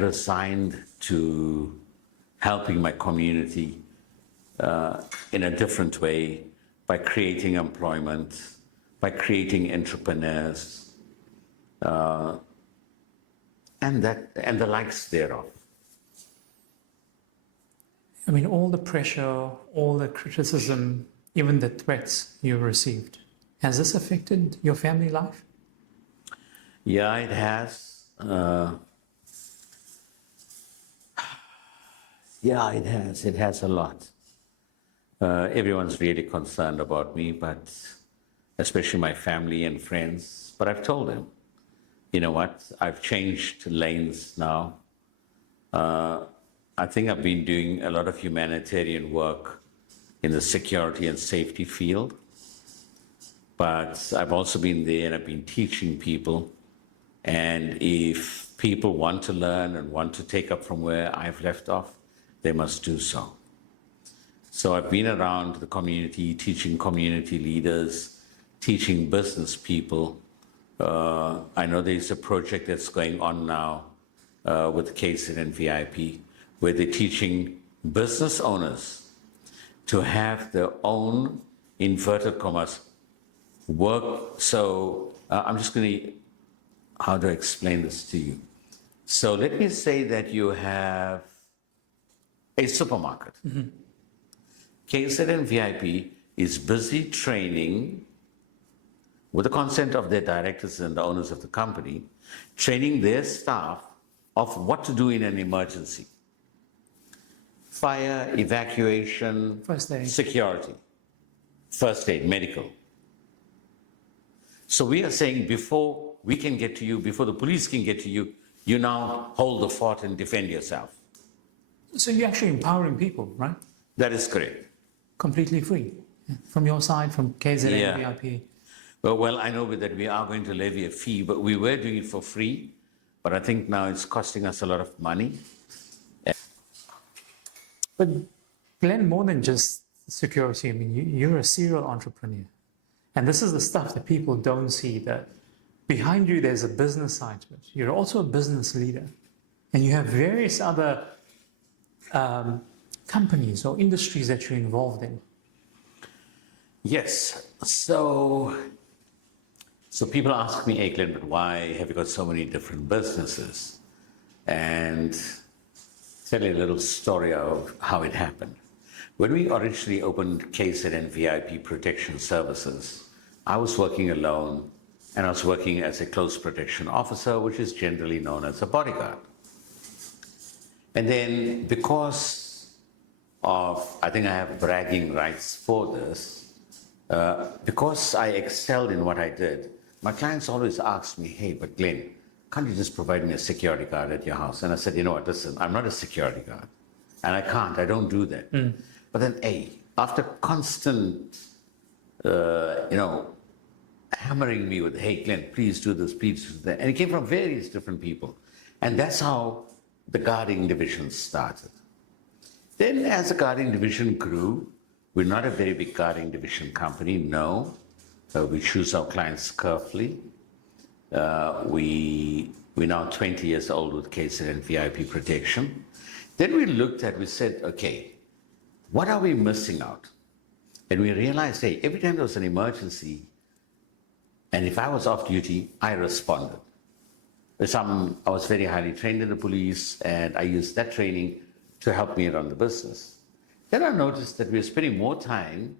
resigned to helping my community in a different way by creating employment, by creating entrepreneurs, and the likes thereof. I mean, all the pressure, all the criticism, even the threats you received, has this affected your family life? Yeah, it has. Yeah, it has. It has a lot. Everyone's really concerned about me, but especially my family and friends. But I've told them, you know what? I've changed lanes now. I think I've been doing a lot of humanitarian work in the security and safety field. But I've also been there and I've been teaching people. And if people want to learn and want to take up from where I've left off, they must do so. So I've been around the community, teaching community leaders, teaching business people. I know there's a project that's going on now with Cohesion and VIP, where they're teaching business owners to have their own, inverted commas, work. So I'm just going to, how do I explain this to you? So let me say that you have a supermarket. Mm-hmm. Cohesion VIP is busy training, with the consent of their directors and the owners of the company, training their staff of what to do in an emergency. Fire, evacuation, First aid. Security, first aid, medical. So we are saying before we can get to you, before the police can get to you, you now hold the fort and defend yourself. So you're actually empowering people, right? That is correct. Completely free. From your side, from KZN Yeah. VIP. Well, I know that we are going to levy a fee, but we were doing it for free. But I think now it's costing us a lot of money. But Glenn, more than just security, I mean, you're a serial entrepreneur. And this is the stuff that people don't see, that behind you there's a business side to it. You're also a business leader. And you have various other companies or industries that you're involved in. Yes. So people ask me, hey, Glenn, but why have you got so many different businesses? And tell you a little story of how it happened. When we originally opened Cohesion and VIP Protection Services, I was working alone, and I was working as a close protection officer, which is generally known as a bodyguard. And then because of, I think I have bragging rights for this, because I excelled in what I did, my clients always asked me, hey, but Glenn, can't you just provide me a security guard at your house? And I said, you know what, listen, I'm not a security guard. And I don't do that. Mm. But then, hey, after constant, hammering me with, hey, Glenn, please do this, please do that. And it came from various different people. And that's how the guarding division started. Then as the guarding division grew, we're not a very big guarding division company, no. We choose our clients carefully. We're now 20 years old with Cohesion and VIP Protection. Then we said, okay, what are we missing out? And we realized, hey, every time there was an emergency, and if I was off duty, I responded. I was very highly trained in the police, and I used that training to help me run the business. Then I noticed that we were spending more time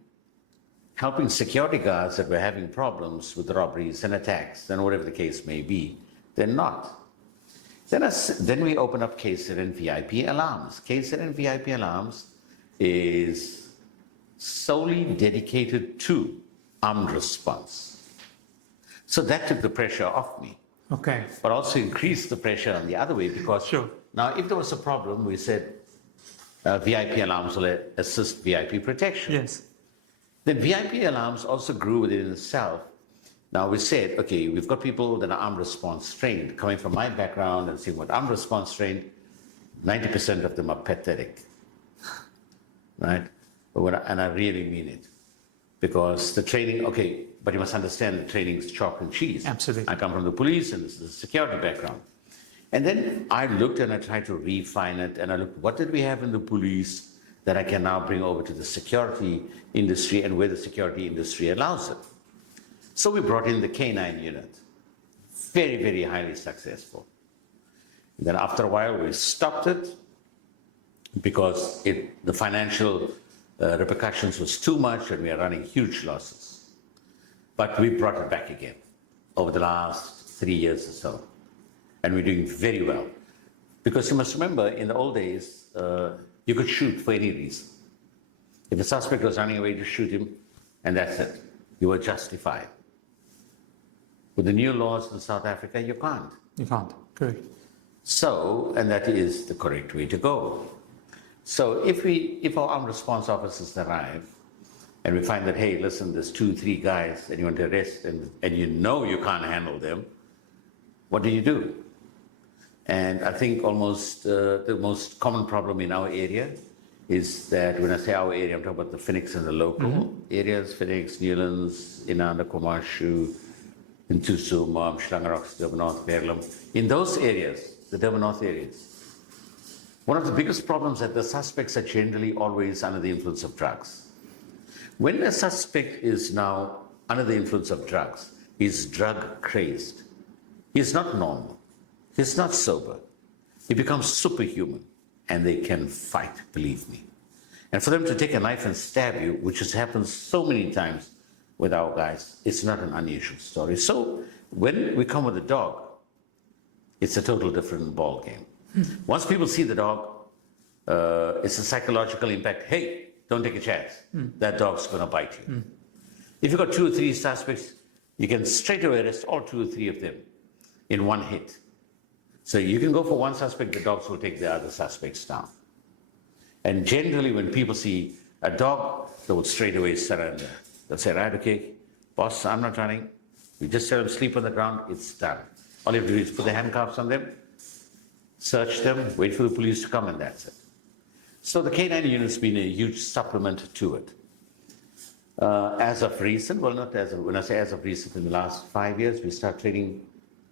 helping security guards that were having problems with robberies and attacks and whatever the case may be than not. Then we opened up Cohesion and VIP Alarms. Cohesion and VIP Alarms is solely dedicated to armed response. So that took the pressure off me. Okay. But also increased the pressure on the other way, because sure. Now if there was a problem, we said VIP Alarms will assist VIP Protection. Yes. Then VIP Alarms also grew within itself. Now we said, okay, we've got people that are armed response trained. Coming from my background and seeing what armed response trained, 90% of them are pathetic, right? And I really mean it. Because the training, okay, but you must understand the training is chalk and cheese. Absolutely. I come from the police and this is a security background. And then I looked and I tried to refine it, and I looked, what did we have in the police that I can now bring over to the security industry and where the security industry allows it? So we brought in the K9 unit. Very, very highly successful. And then after a while, we stopped it because the financial repercussions was too much and we are running huge losses. But we brought it back again over the last 3 years or so. And we're doing very well. Because you must remember, in the old days, you could shoot for any reason. If a suspect was running away, you shoot him, and that's it. You were justified. With the new laws in South Africa, you can't. You can't. Correct. So, and that is the correct way to go. So if our armed response officers arrive and we find that, hey, listen, there's 2, 3 guys and you want to arrest and you know you can't handle them, what do? And I think almost the most common problem in our area is that when I say our area, I'm talking about the Phoenix and the local areas, Phoenix, Newlands, Inanda, Komashu, Intusu, Moab, Schlangerock, Durban North, Berlem. In those areas, the Durban North areas, one of the biggest problems is that the suspects are generally always under the influence of drugs. When a suspect is now under the influence of drugs, he's drug crazed. He's not normal. He's not sober. He becomes superhuman, and they can fight, believe me. And for them to take a knife and stab you, which has happened so many times with our guys, it's not an unusual story. So when we come with a dog, it's a total different ball game. Once people see the dog, it's a psychological impact. Hey, don't take a chance. That dog's going to bite you. If you've got 2 or 3 suspects, you can straight away arrest all 2 or 3 of them in one hit. So you can go for one suspect, the dogs will take the other suspects down. And generally, when people see a dog, they will straight away surrender. They'll say, right, okay, boss, I'm not running. We just tell them sleep on the ground, it's done. All you have to do is put the handcuffs on them, search them, wait for the police to come, and that's it. So the K9 unit's been a huge supplement to it. As of recent, well, not as of, when I say as of recent, in the last 5 years, we start training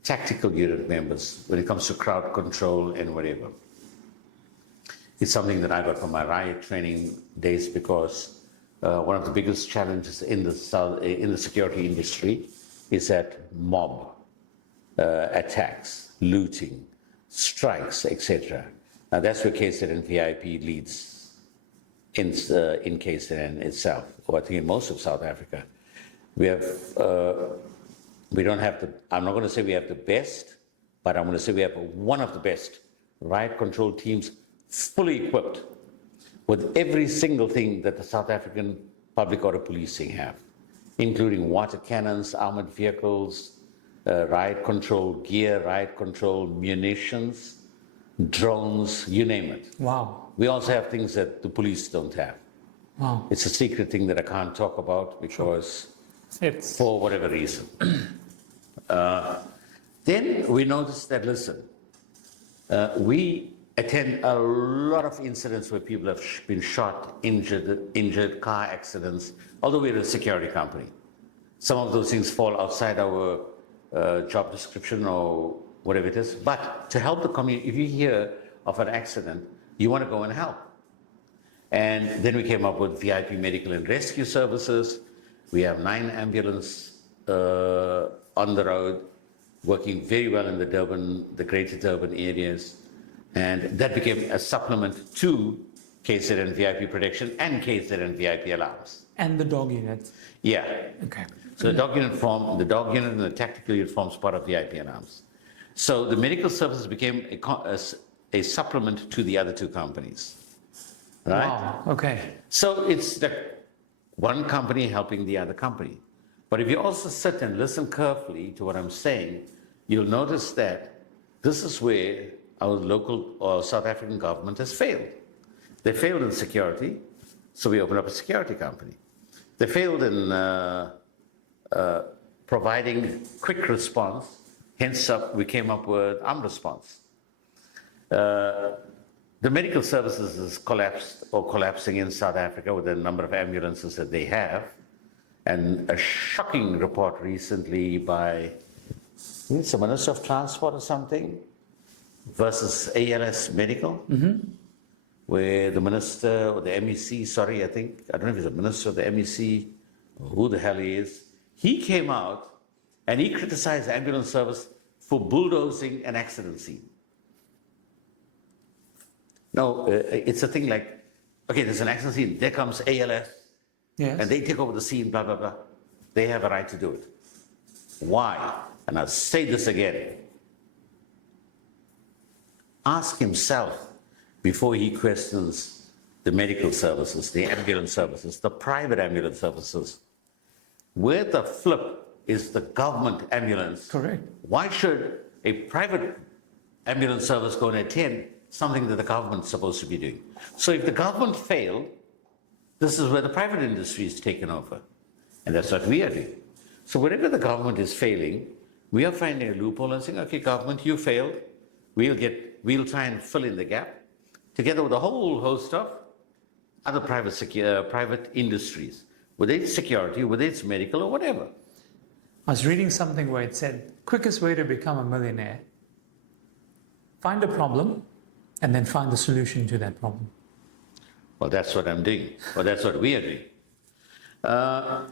tactical unit members when it comes to crowd control and whatever. It's something that I got from my riot training days because one of the biggest challenges in the security industry is that mob attacks, looting, strikes, etc. Now that's where KZN VIP leads in KZN itself, or I think in most of South Africa. We don't have the, I'm not going to say we have the best, but I'm going to say we have one of the best riot control teams, fully equipped with every single thing that the South African public order policing have, including water cannons, armored vehicles, riot control gear, riot control munitions, drones, you name it. Wow. We also have things that the police don't have. Wow. It's a secret thing that I can't talk about because for whatever reason. Then we noticed that, listen, we attend a lot of incidents where people have been shot, injured, car accidents, although we're a security company. Some of those things fall outside our job description or whatever it is. But to help the community, if you hear of an accident, you want to go and help. And then we came up with VIP medical and rescue services. We have 9 ambulances on the road, working very well in the greater Durban areas. And that became a supplement to KZN VIP protection and KZN VIP alarms. And the dog unit. Yeah. Okay. So the dog unit and the tactical unit forms part of VIP alarms. So the medical services became a supplement to the other 2 companies. Right? Wow. Okay. So it's like one company helping the other company. But if you also sit and listen carefully to what I'm saying, you'll notice that this is where our local or South African government has failed. They failed in security, so we opened up a security company. They failed in providing quick response, hence we came up with armed response. The medical services is collapsed or collapsing in South Africa with the number of ambulances that they have. And a shocking report recently by, it's the Minister of Transport or something, versus ALS Medical, where the minister or the MEC, sorry, I don't know if he's a minister or the MEC, or who the hell he is, he came out and he criticized the ambulance service for bulldozing an accident scene. No, it's a thing like, okay, there's an accident scene, there comes ALS, Yes. and they take over the scene, blah, blah, blah. They have a right to do it. Why? And I'll say this again. Ask himself before he questions the medical services, the ambulance services, the private ambulance services. Where the flip is the government ambulance? Correct. Why should a private ambulance service go and attend something that the government's supposed to be doing? So if the government failed, this is where the private industry is taken over. And that's what we are doing. So wherever the government is failing, we are finding a loophole and saying, okay, government, you failed. We'll try and fill in the gap together with a whole host of other private industries, whether it's security, whether it's medical or whatever. I was reading something where it said, quickest way to become a millionaire, find a problem and then find the solution to that problem. Well, that's what I'm doing. Well, that's what we are doing.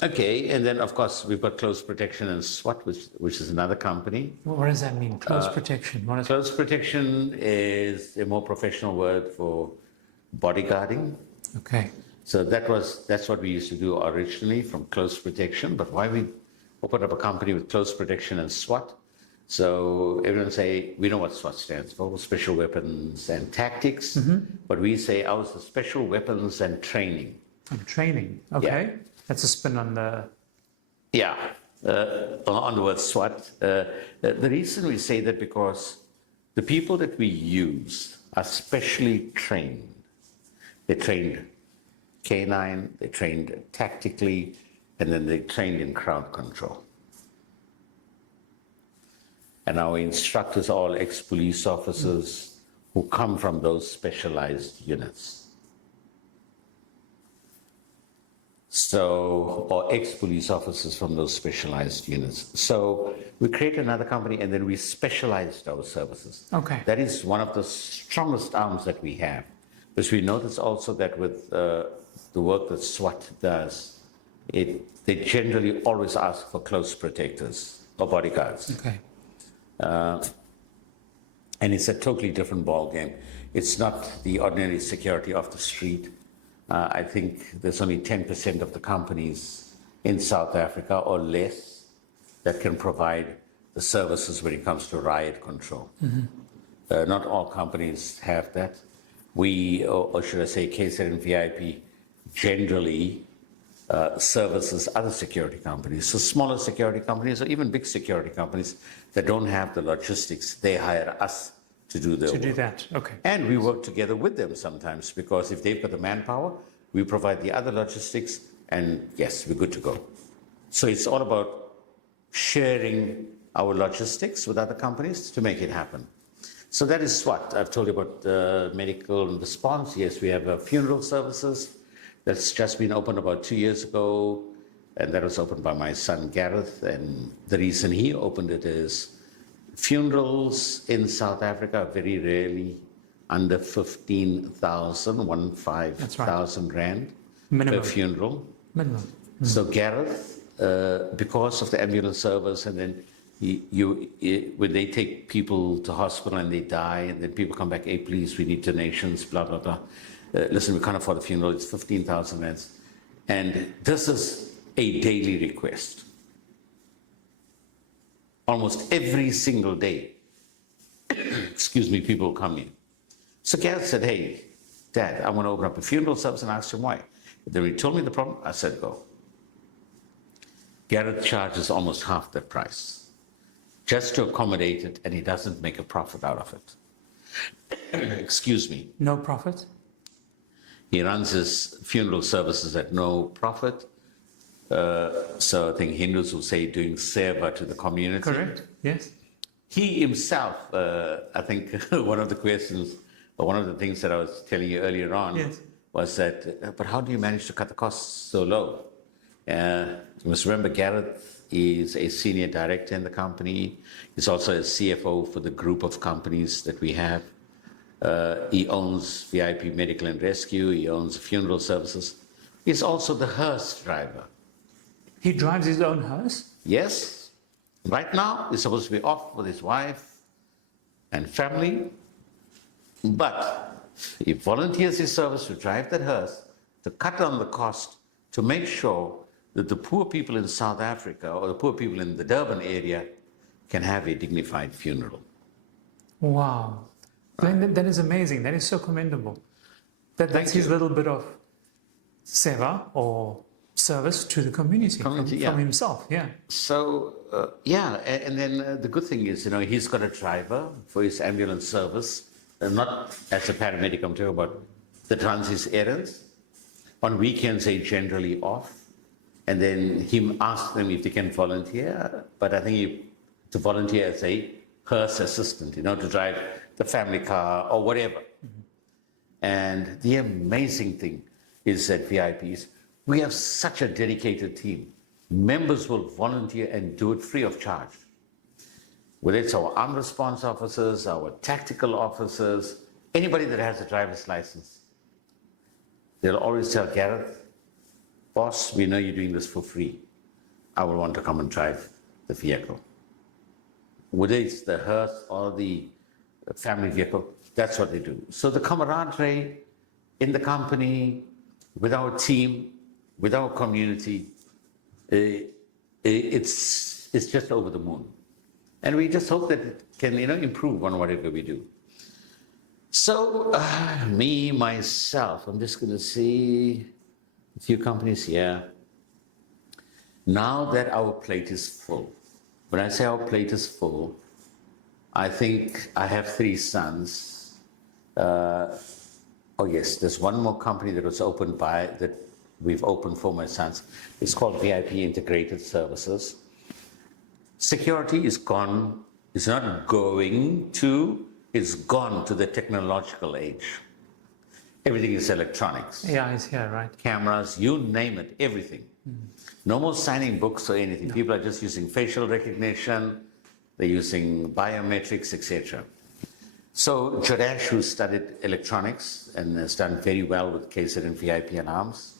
Okay, and then of course we've got Close Protection and SWAT, which is another company. What does that mean? Close protection. What is Close Protection is a more professional word for bodyguarding. Okay. So that's what we used to do originally from Close Protection. But why we opened up a company with Close Protection and SWAT? So everyone say, we know what SWAT stands for, Special Weapons and Tactics. But we say ours is Special Weapons and Training. And training. Okay. That's a spin on the... Yeah, on the word SWAT. The reason we say that because the people that we use are specially trained. They're trained canine, they're trained tactically, and then they're trained in crowd control. And our instructors are all ex-police officers who come from those specialized units. So, or ex-police officers from those specialized units. So we create another company and then we specialized our services. Okay. That is one of the strongest arms that we have. Because we notice also that with the work that SWAT does, they generally always ask for close protectors or bodyguards. Okay. And it's a totally different ballgame. It's not the ordinary security off the street. I think there's only 10% of the companies in South Africa or less that can provide the services when it comes to riot control. Not all companies have that. We, or should I say, KZN VIP, generally services other security companies. So smaller security companies or even big security companies that don't have the logistics, they hire us to do their work. To do that, okay. And we work together with them sometimes because if they've got the manpower, we provide the other logistics and yes, we're good to go. So it's all about sharing our logistics with other companies to make it happen. So that is SWAT. I've told you about medical response. Yes, we have funeral services. That's just been opened about 2 years ago. And that was opened by my son, Gareth. And the reason he opened it is funerals in South Africa are very rarely under 15,000, 15,000 rand Minimum. per funeral. Minimum. So Gareth, because of the ambulance service, and then when they take people to hospital and they die, and then people come back, hey, please, we need donations, blah, blah, blah. Listen, we can't afford the funeral, it's 15,000 rands. And this is a daily request. Almost every single day, excuse me, people come in. So Gareth said, hey, Dad, I want to open up a funeral service, and I asked him why. Then he told me the problem, I said, go. Gareth charges almost half that price just to accommodate it, and he doesn't make a profit out of it. Excuse me. No profit? He runs his funeral services at no profit. So I think Hindus will say doing seva to the community. Correct, yes. He himself, I think one of the questions, or one of the things that I was telling you earlier on, Yes. was that, but how do you manage to cut the costs so low? You must remember Gareth He's a senior director in the company. He's also a CFO for the group of companies that we have. He owns VIP Medical and Rescue. He owns funeral services. He's also the hearse driver. He drives his own hearse? Yes. Right now, he's supposed to be off with his wife and family, but he volunteers his service to drive that hearse, to cut down the cost, to make sure that the poor people in South Africa or the poor people in the Durban area can have a dignified funeral. Wow. Glenn, that is amazing. That is so commendable. That's his little bit of seva or service to the community, from himself. Yeah. So, and then the good thing is, he's got a driver for his ambulance service, not as a paramedic, I'm talking about that runs his errands. On weekends, they're generally off. And then he asked them if they can volunteer, but I think to volunteer as a hearse assistant, to drive the family car or whatever. Mm-hmm. And the amazing thing is that VIPs, we have such a dedicated team. Members will volunteer and do it free of charge. Whether it's our armed response officers, our tactical officers, anybody that has a driver's license, they'll always tell Gareth, boss, we know you're doing this for free. I will want to come and drive the vehicle. Whether it's the hearse or the family vehicle, that's what they do. So the camaraderie in the company, with our team, with our community, it's just over the moon. And we just hope that it can, improve on whatever we do. So me, myself, I'm just going to see a few companies here. Now that our plate is full, when I say our plate is full, I think I have 3 sons. Oh yes, there's one more company that was opened that we've opened for my sons. It's called VIP Integrated Services. Security is gone. It's not going to. It's gone to the technological age. Everything is electronics. Yeah, it's here, right? Cameras, you name it, everything. No more signing books or anything. No. People are just using facial recognition. They're using biometrics, etc. So Jadesh, who studied electronics and has done very well with KZN and VIP alarms,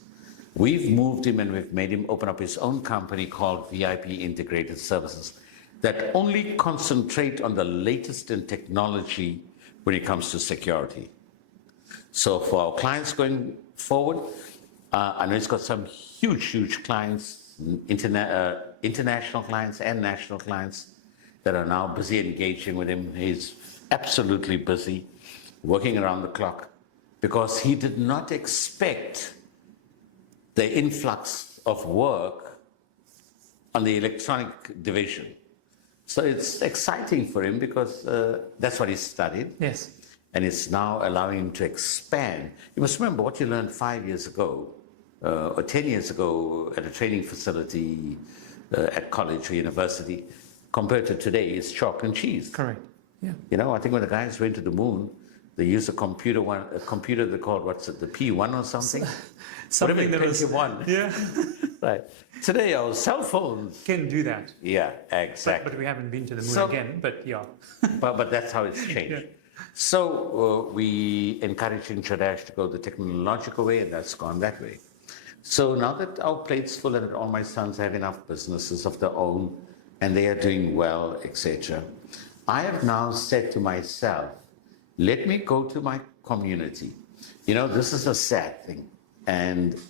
we've moved him and we've made him open up his own company called VIP Integrated Services that only concentrate on the latest in technology when it comes to security. So for our clients going forward, I know he's got some huge clients, international clients and national clients that are now busy engaging with him. He's absolutely busy, working around the clock, because he did not expect the influx of work on the electronic division. So it's exciting for him because that's what he studied. Yes. And it's now allowing him to expand. You must remember what you learned 5 years ago or 10 years ago at a training facility at college or university compared to today is chalk and cheese. Correct. Yeah. I think when the guys went to the moon, they used a computer they called, the P1 or something? Something that was P1. Yeah. Right. Today, our cell phones can do that. Yeah, exactly. But we haven't been to the moon again, but yeah. but that's how it's changed. Yeah. So we encouraging Jadesh to go the technological way, and that's gone that way. So now that our plate's full and that all my sons have enough businesses of their own, and they are doing well, etc., I have now said to myself, let me go to my community. This is a sad thing. And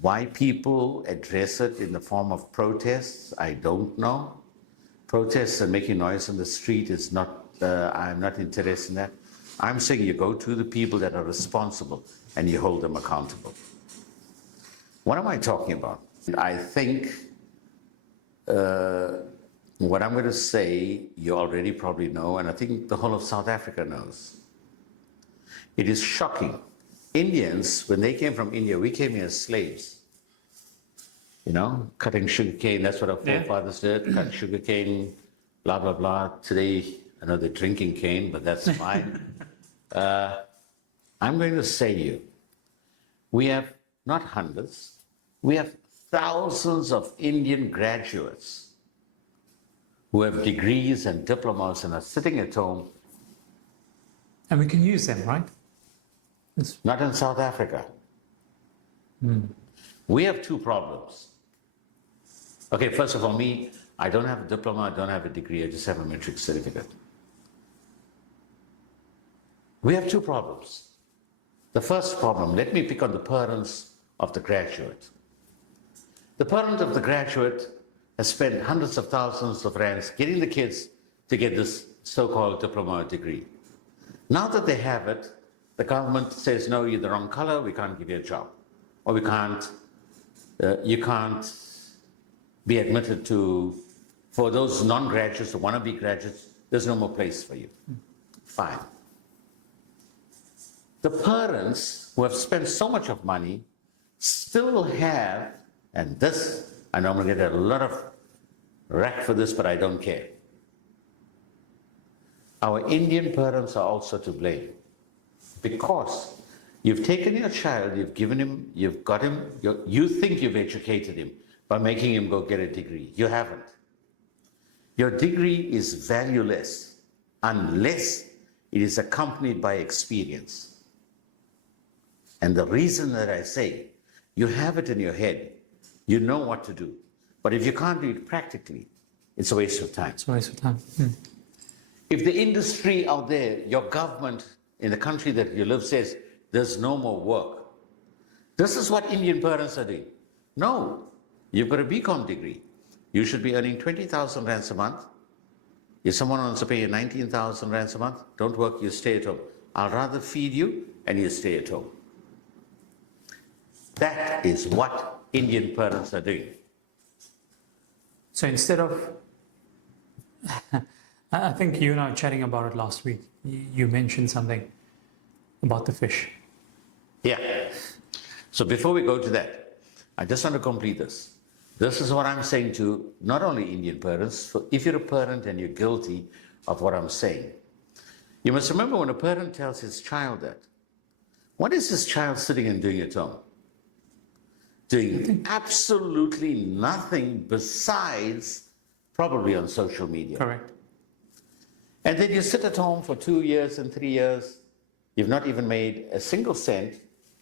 why people address it in the form of protests, I don't know. Protests and making noise on the street is not, I'm not interested in that. I'm saying you go to the people that are responsible and you hold them accountable. What am I talking about? I think what I'm going to say, you already probably know, and I think the whole of South Africa knows. It is shocking. Indians, when they came from India, we came here as slaves. Cutting sugar cane, that's what our forefathers did, cut sugar cane, blah, blah, blah. Today, I know they're drinking cane, but that's fine. I'm going to say to you, we have not hundreds, we have thousands of Indian graduates who have degrees and diplomas and are sitting at home. And we can use them, right? Not in South Africa. We have two problems. Okay, first of all, me, I don't have a diploma, I don't have a degree, I just have a matric certificate. We have two problems. The first problem, let me pick on the parents of the graduate. The parent of the graduate has spent hundreds of thousands of rands getting the kids to get this so-called diploma or degree. Now that they have it, the government says, no, you're the wrong color, we can't give you a job. Or you can't be admitted to, for those non-graduates, the wannabe graduates, there's no more place for you. Fine. The parents who have spent so much of money still have, and this, I know I'm going to get a lot of rack for this, but I don't care. Our Indian parents are also to blame because you've taken your child, you've given him, you've got him, you think you've educated him by making him go get a degree. You haven't. Your degree is valueless unless it is accompanied by experience. And the reason that I say, you have it in your head, you know what to do. But if you can't do it practically, it's a waste of time. It's a waste of time. If the industry out there, your government in the country that you live says, there's no more work. This is what Indian parents are doing. No, you've got a BCom degree. You should be earning 20,000 rands a month. If someone wants to pay you 19,000 rands a month, don't work, you stay at home. I'll rather feed you and you stay at home. That is what Indian parents are doing. So instead of, I think you and I were chatting about it last week. You mentioned something about the fish. Yeah. So before we go to that, I just want to complete this. This is what I'm saying to not only Indian parents, for if you're a parent and you're guilty of what I'm saying, you must remember when a parent tells his child that, what is this child sitting and doing at home? Doing absolutely nothing besides probably on social media. Correct. And then you sit at home for 2 years and 3 years, you've not even made a single cent.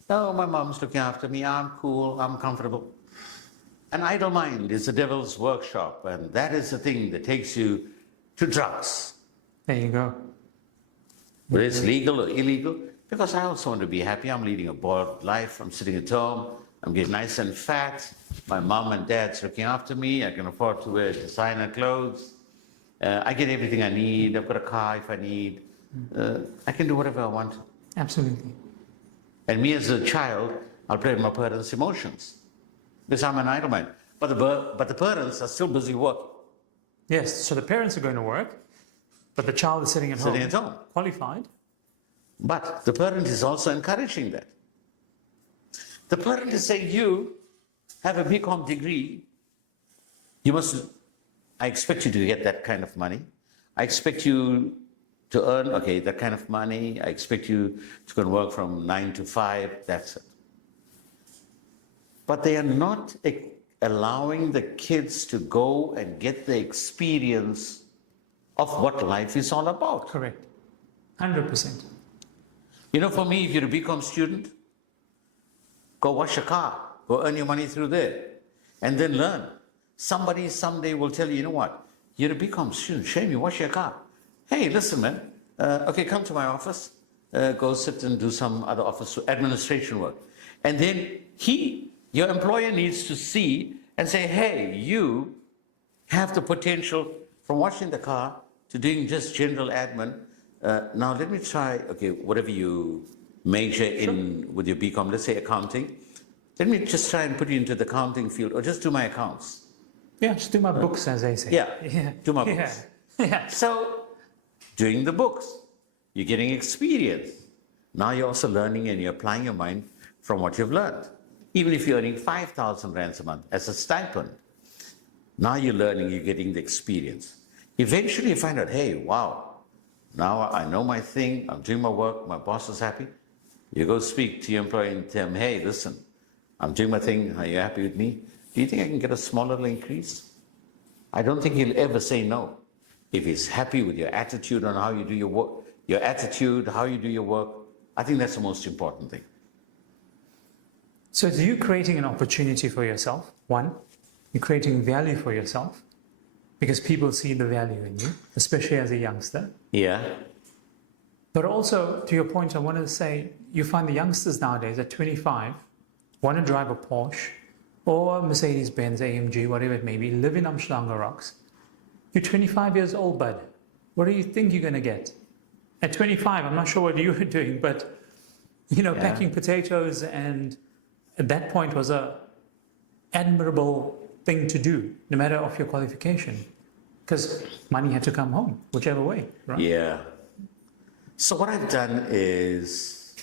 Oh, my mom's looking after me, I'm cool, I'm comfortable. An idle mind is the devil's workshop, and that is the thing that takes you to drugs. There you go. Whether it's legal or illegal, because I also want to be happy. I'm leading a bored life, I'm sitting at home, I'm getting nice and fat, my mom and dad's looking after me, I can afford to wear designer clothes, I get everything I need, I've got a car if I need, I can do whatever I want. Absolutely. And me as a child, I'll play with my parents' emotions because I'm an idle man. But the parents are still busy working. Yes, so the parents are going to work, but the child is sitting at home. Qualified. But the parent is also encouraging that. The parent is saying, you have a BCom degree, I expect you to get that kind of money. I expect you to earn, okay, that kind of money. I expect you to go and work from 9 to 5, that's it. But they are not allowing the kids to go and get the experience of what life is all about. Correct. 100%. You know, for me, if you're a BCom student, go wash a car, go earn your money through there, and then learn. Somebody someday will tell you, you know what, you're a BCom student, shame you wash your car. Hey, listen, man, okay, come to my office, go sit and do some other office administration work. And then your employer needs to see and say, hey, you have the potential from washing the car to doing just general admin. Now let me try, okay, whatever you major in with your BCom, let's say accounting. Let me just try and put you into the accounting field or just do my accounts. Yeah, just do my books, as they say. Yeah, do my books. Yeah. So, doing the books, you're getting experience. Now you're also learning and you're applying your mind from what you've learned. Even if you're earning 5,000 rands a month as a stipend, now you're learning, you're getting the experience. Eventually you find out, hey, wow, now I know my thing, I'm doing my work, my boss is happy. You go speak to your employer and tell him, hey, listen, I'm doing my thing, are you happy with me? do you think I can get a small little increase? I don't think he'll ever say no. If he's happy with your attitude on how you do your work, your attitude, how you do your work, I think that's the most important thing. So it's you creating an opportunity for yourself, one. You're creating value for yourself because people see the value in you, especially as a youngster. Yeah. But also, to your point, I wanted to say, you find the youngsters nowadays at 25 want to drive a Porsche or a Mercedes-Benz, AMG, whatever it may be, live in Umhlanga Rocks. You're 25 years old, bud. What do you think you're going to get? At 25, I'm not sure what you were doing, but, packing potatoes and at that point was a admirable thing to do, no matter of your qualification, because money had to come home, whichever way, right? Yeah. So what I've done is,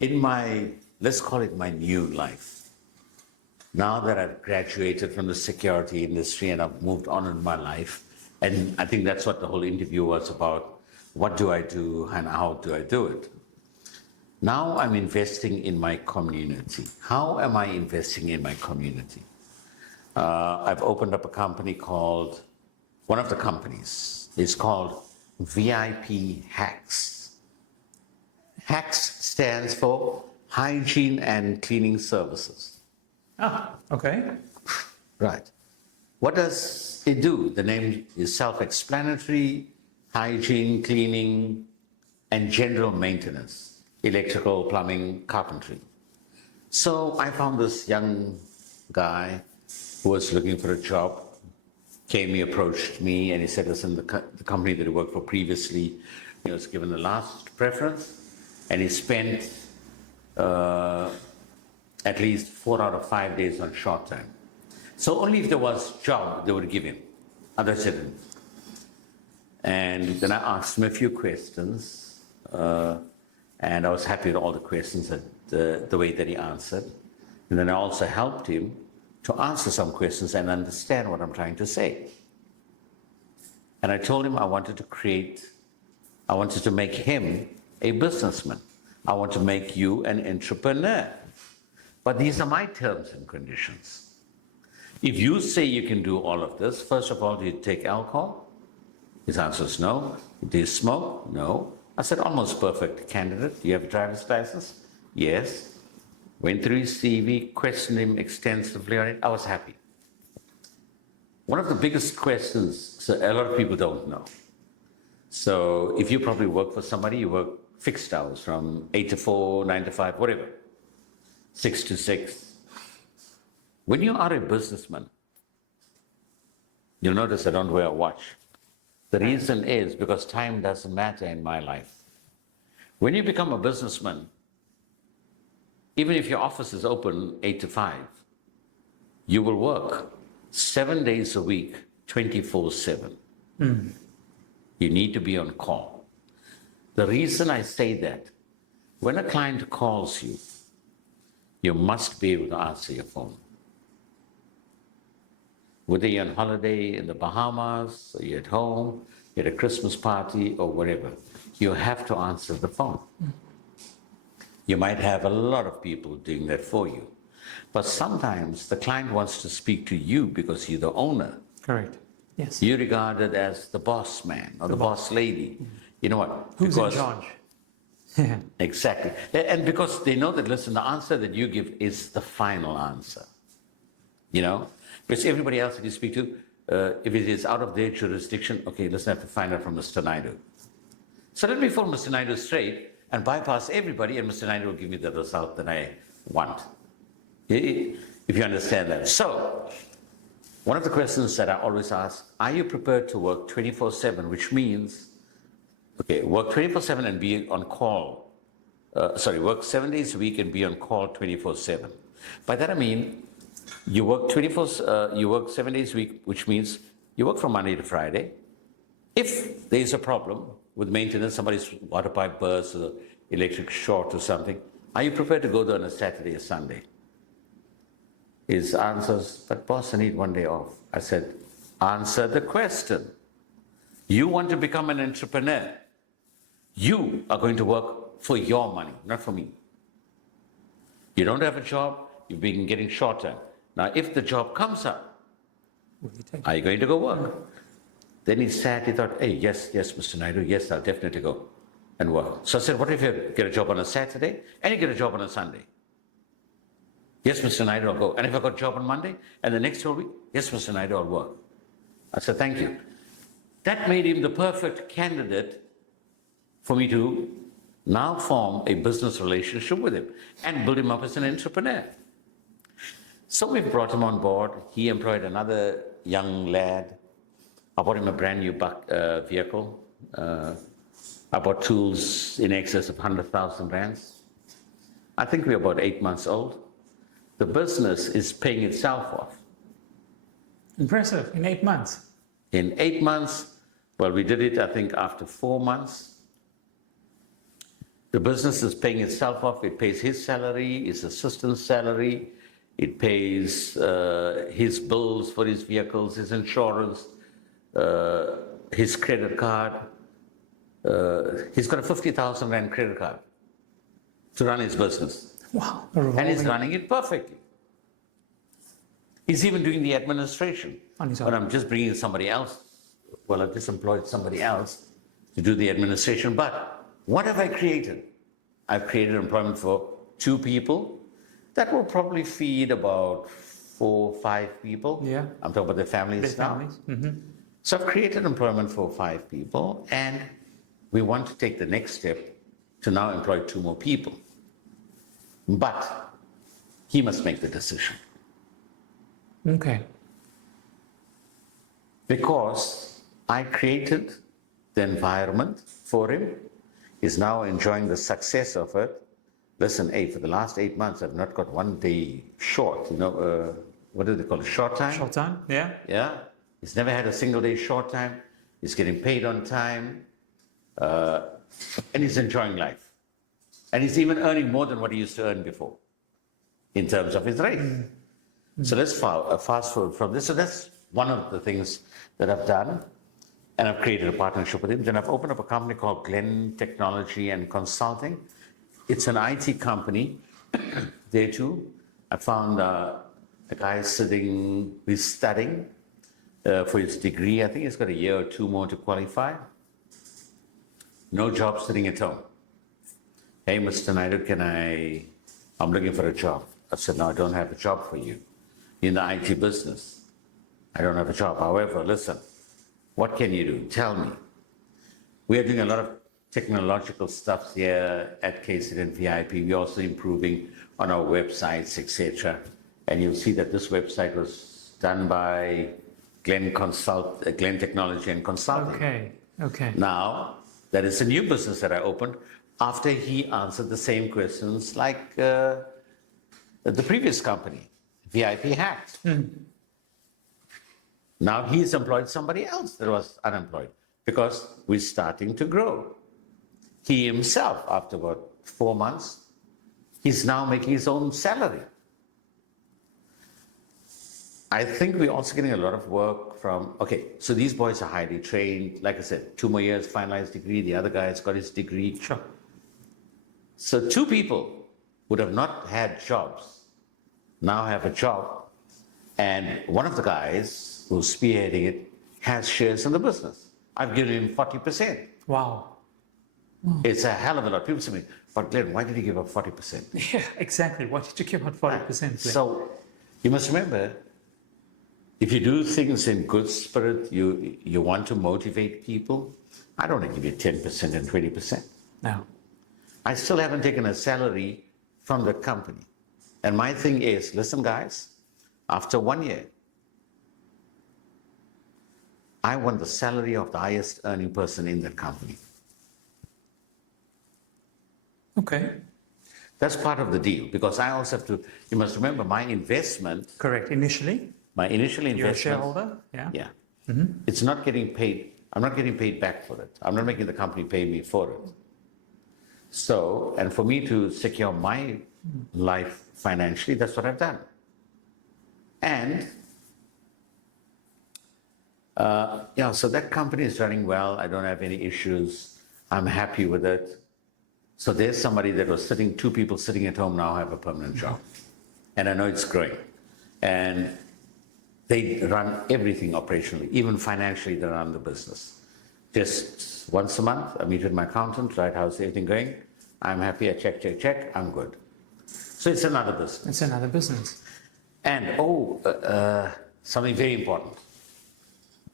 in my, let's call it my new life, now that I've graduated from the security industry and I've moved on in my life, and I think that's what the whole interview was about, what do I do and how do I do it? Now I'm investing in my community. How am I investing in my community? I've opened up a company called, one of the companies is called VIP Hacks. Hacks stands for Hygiene and Cleaning Services. Ah, okay. Right. What does it do? The name is self-explanatory: hygiene, cleaning, and general maintenance. Electrical, plumbing, carpentry. So I found this young guy who was looking for a job, he approached me, and he said, listen, the company that he worked for previously, he was given the last preference, and he spent at least 4 out of 5 days on short time. So only if there was job, they would give him. Others didn't. And then I asked him a few questions, and I was happy with all the questions, that the way that he answered. And then I also helped him to answer some questions and understand what I'm trying to say. And I told him I wanted to make him a businessman. I want to make you an entrepreneur. But these are my terms and conditions. If you say you can do all of this, first of all, do you take alcohol? His answer is no. Do you smoke? No. I said, almost perfect candidate. Do you have a driver's license? Yes. Went through his CV, questioned him extensively on it. I was happy. One of the biggest questions, so a lot of people don't know. So if you probably work for somebody, you work fixed hours from 8 to 4, 9 to 5, whatever, 6 to 6. When you are a businessman, you'll notice I don't wear a watch. The reason is because time doesn't matter in my life. When you become a businessman, even if your office is open 8 to 5, you will work 7 days a week, 24/7. You need to be on call. The reason I say that, when a client calls you, you must be able to answer your phone. Whether you're on holiday in the Bahamas, or you're at home, you're at a Christmas party, or whatever, you have to answer the phone. You might have a lot of people doing that for you. But sometimes the client wants to speak to you because you're the owner. Correct. Yes. You're regarded as the boss man or the boss lady. You know what? Who's in charge? Exactly. And because they know that, listen, the answer that you give is the final answer. Because everybody else that you speak to, if it is out of their jurisdiction, okay, listen, I have to find out from Mr. Naidoo. So let me phone Mr. Naidoo straight and bypass everybody, and Mr. Naidoo will give me the result that I want. If you understand that. So, one of the questions that I always ask, are you prepared to work 24/7, which means, okay, work 24/7 and be on call. Work 7 days a week and be on call 24/7. By that I mean, you work 7 days a week, which means you work from Monday to Friday. If there is a problem with maintenance, somebody's water pipe bursts or electric short or something, are you prepared to go there on a Saturday or Sunday? His answers, but boss, I need 1 day off. I said, answer the question. You want to become an entrepreneur. You are going to work for your money, not for me. You don't have a job, you've been getting short term. Now, if the job comes up, Will you take it? are you going to go work? Then he sat, he thought, hey, yes, Mr. Naidoo, yes, I'll definitely go and work. So I said, what if you get a job on a Saturday and you get a job on a Sunday? Yes, Mr. Naidoo, I'll go. And if I got a job on Monday and the next whole week, yes, Mr. Naidoo, I'll work. I said, thank you. That made him the perfect candidate for me to now form a business relationship with him and build him up as an entrepreneur. So we brought him on board. He employed another young lad. I bought him a brand new vehicle. I bought tools in excess of 100,000 rands. I think we're about 8 months old. The business is paying itself off. Impressive. In 8 months. In 8 months, well, we did it, I think, after 4 months. The business is paying itself off. It pays his salary, his assistant's salary. It pays his bills for his vehicles, his insurance, his credit card. He's got a 50,000 rand credit card to run his business. Wow. And he's running it perfectly. He's even doing the administration. On his own. But I'm just bringing somebody else. Well, I've just employed somebody else to do the administration. But what have I created? I've created employment for 2 people that will probably feed about 4 or 5 people. Yeah. I'm talking about their families Their now. families. Mm-hmm. So I've created employment for 5 people, and we want to take the next step to now employ 2 more people. But he must make the decision. Okay. Because I created the environment for him. He's now enjoying the success of it. Listen, hey, for the last 8 months, I've not got 1 day short. What do they call it? Short time? Short time. Yeah. Yeah. He's never had a single day short time. He's getting paid on time. And he's enjoying life. And he's even earning more than what he used to earn before in terms of his rate. So let's fast forward from this. So that's one of the things that I've done. And I've created a partnership with him. Then I've opened up a company called Glen Technology and Consulting. It's an IT company. There too, I found a guy sitting, he's studying for his degree. I think he's got a year or 2 more to qualify. No job, sitting at home. Hey, Mr. Naidoo, I'm looking for a job. I said, no, I don't have a job for you. In the IT business, I don't have a job. However, listen, what can you do? Tell me. We are doing a lot of technological stuff here at Cohesion VIP. We're also improving on our websites, etc. And you'll see that this website was done by Glen Technology and Consulting. Okay. Okay. Now, that is a new business that I opened after he answered the same questions like the previous company, VIP Hacked. Now he's employed somebody else that was unemployed because we're starting to grow. He himself, after about 4 months, he's now making his own salary. I think we're also getting a lot of work from, okay, so these boys are highly trained. Like I said, 2 more years, finalized degree. The other guy's got his degree. Sure. So 2 people would have not had jobs, now have a job. And one of the guys who's spearheading it has shares in the business. I've given him 40%. Wow. It's a hell of a lot. People say to me, but Glenn, why did you give up 40%? Yeah, exactly. Why did you give out 40%? Glenn? So you must remember, if you do things in good spirit, you want to motivate people, I don't want to give you 10% and 20%. No. I still haven't taken a salary from the company. And my thing is, listen, guys, after 1 year, I want the salary of the highest earning person in that company. Okay. That's part of the deal because I also have to, you must remember my investment, Correct. Initially, my initial investment. you're a shareholder. Yeah. Yeah. It's not getting paid. I'm not getting paid back for it. I'm not making the company pay me for it. So, and for me to secure my life financially, that's what I've done. And so that company is running well. I don't have any issues. I'm happy with it. So there's somebody that was sitting, 2 people sitting at home now have a permanent job. And I know it's growing. And they run everything operationally, even financially, they run the business. Just once a month, I meet with my accountant, right, how's everything going? I'm happy, I check, I'm good. So it's another business. It's another business. And something very important,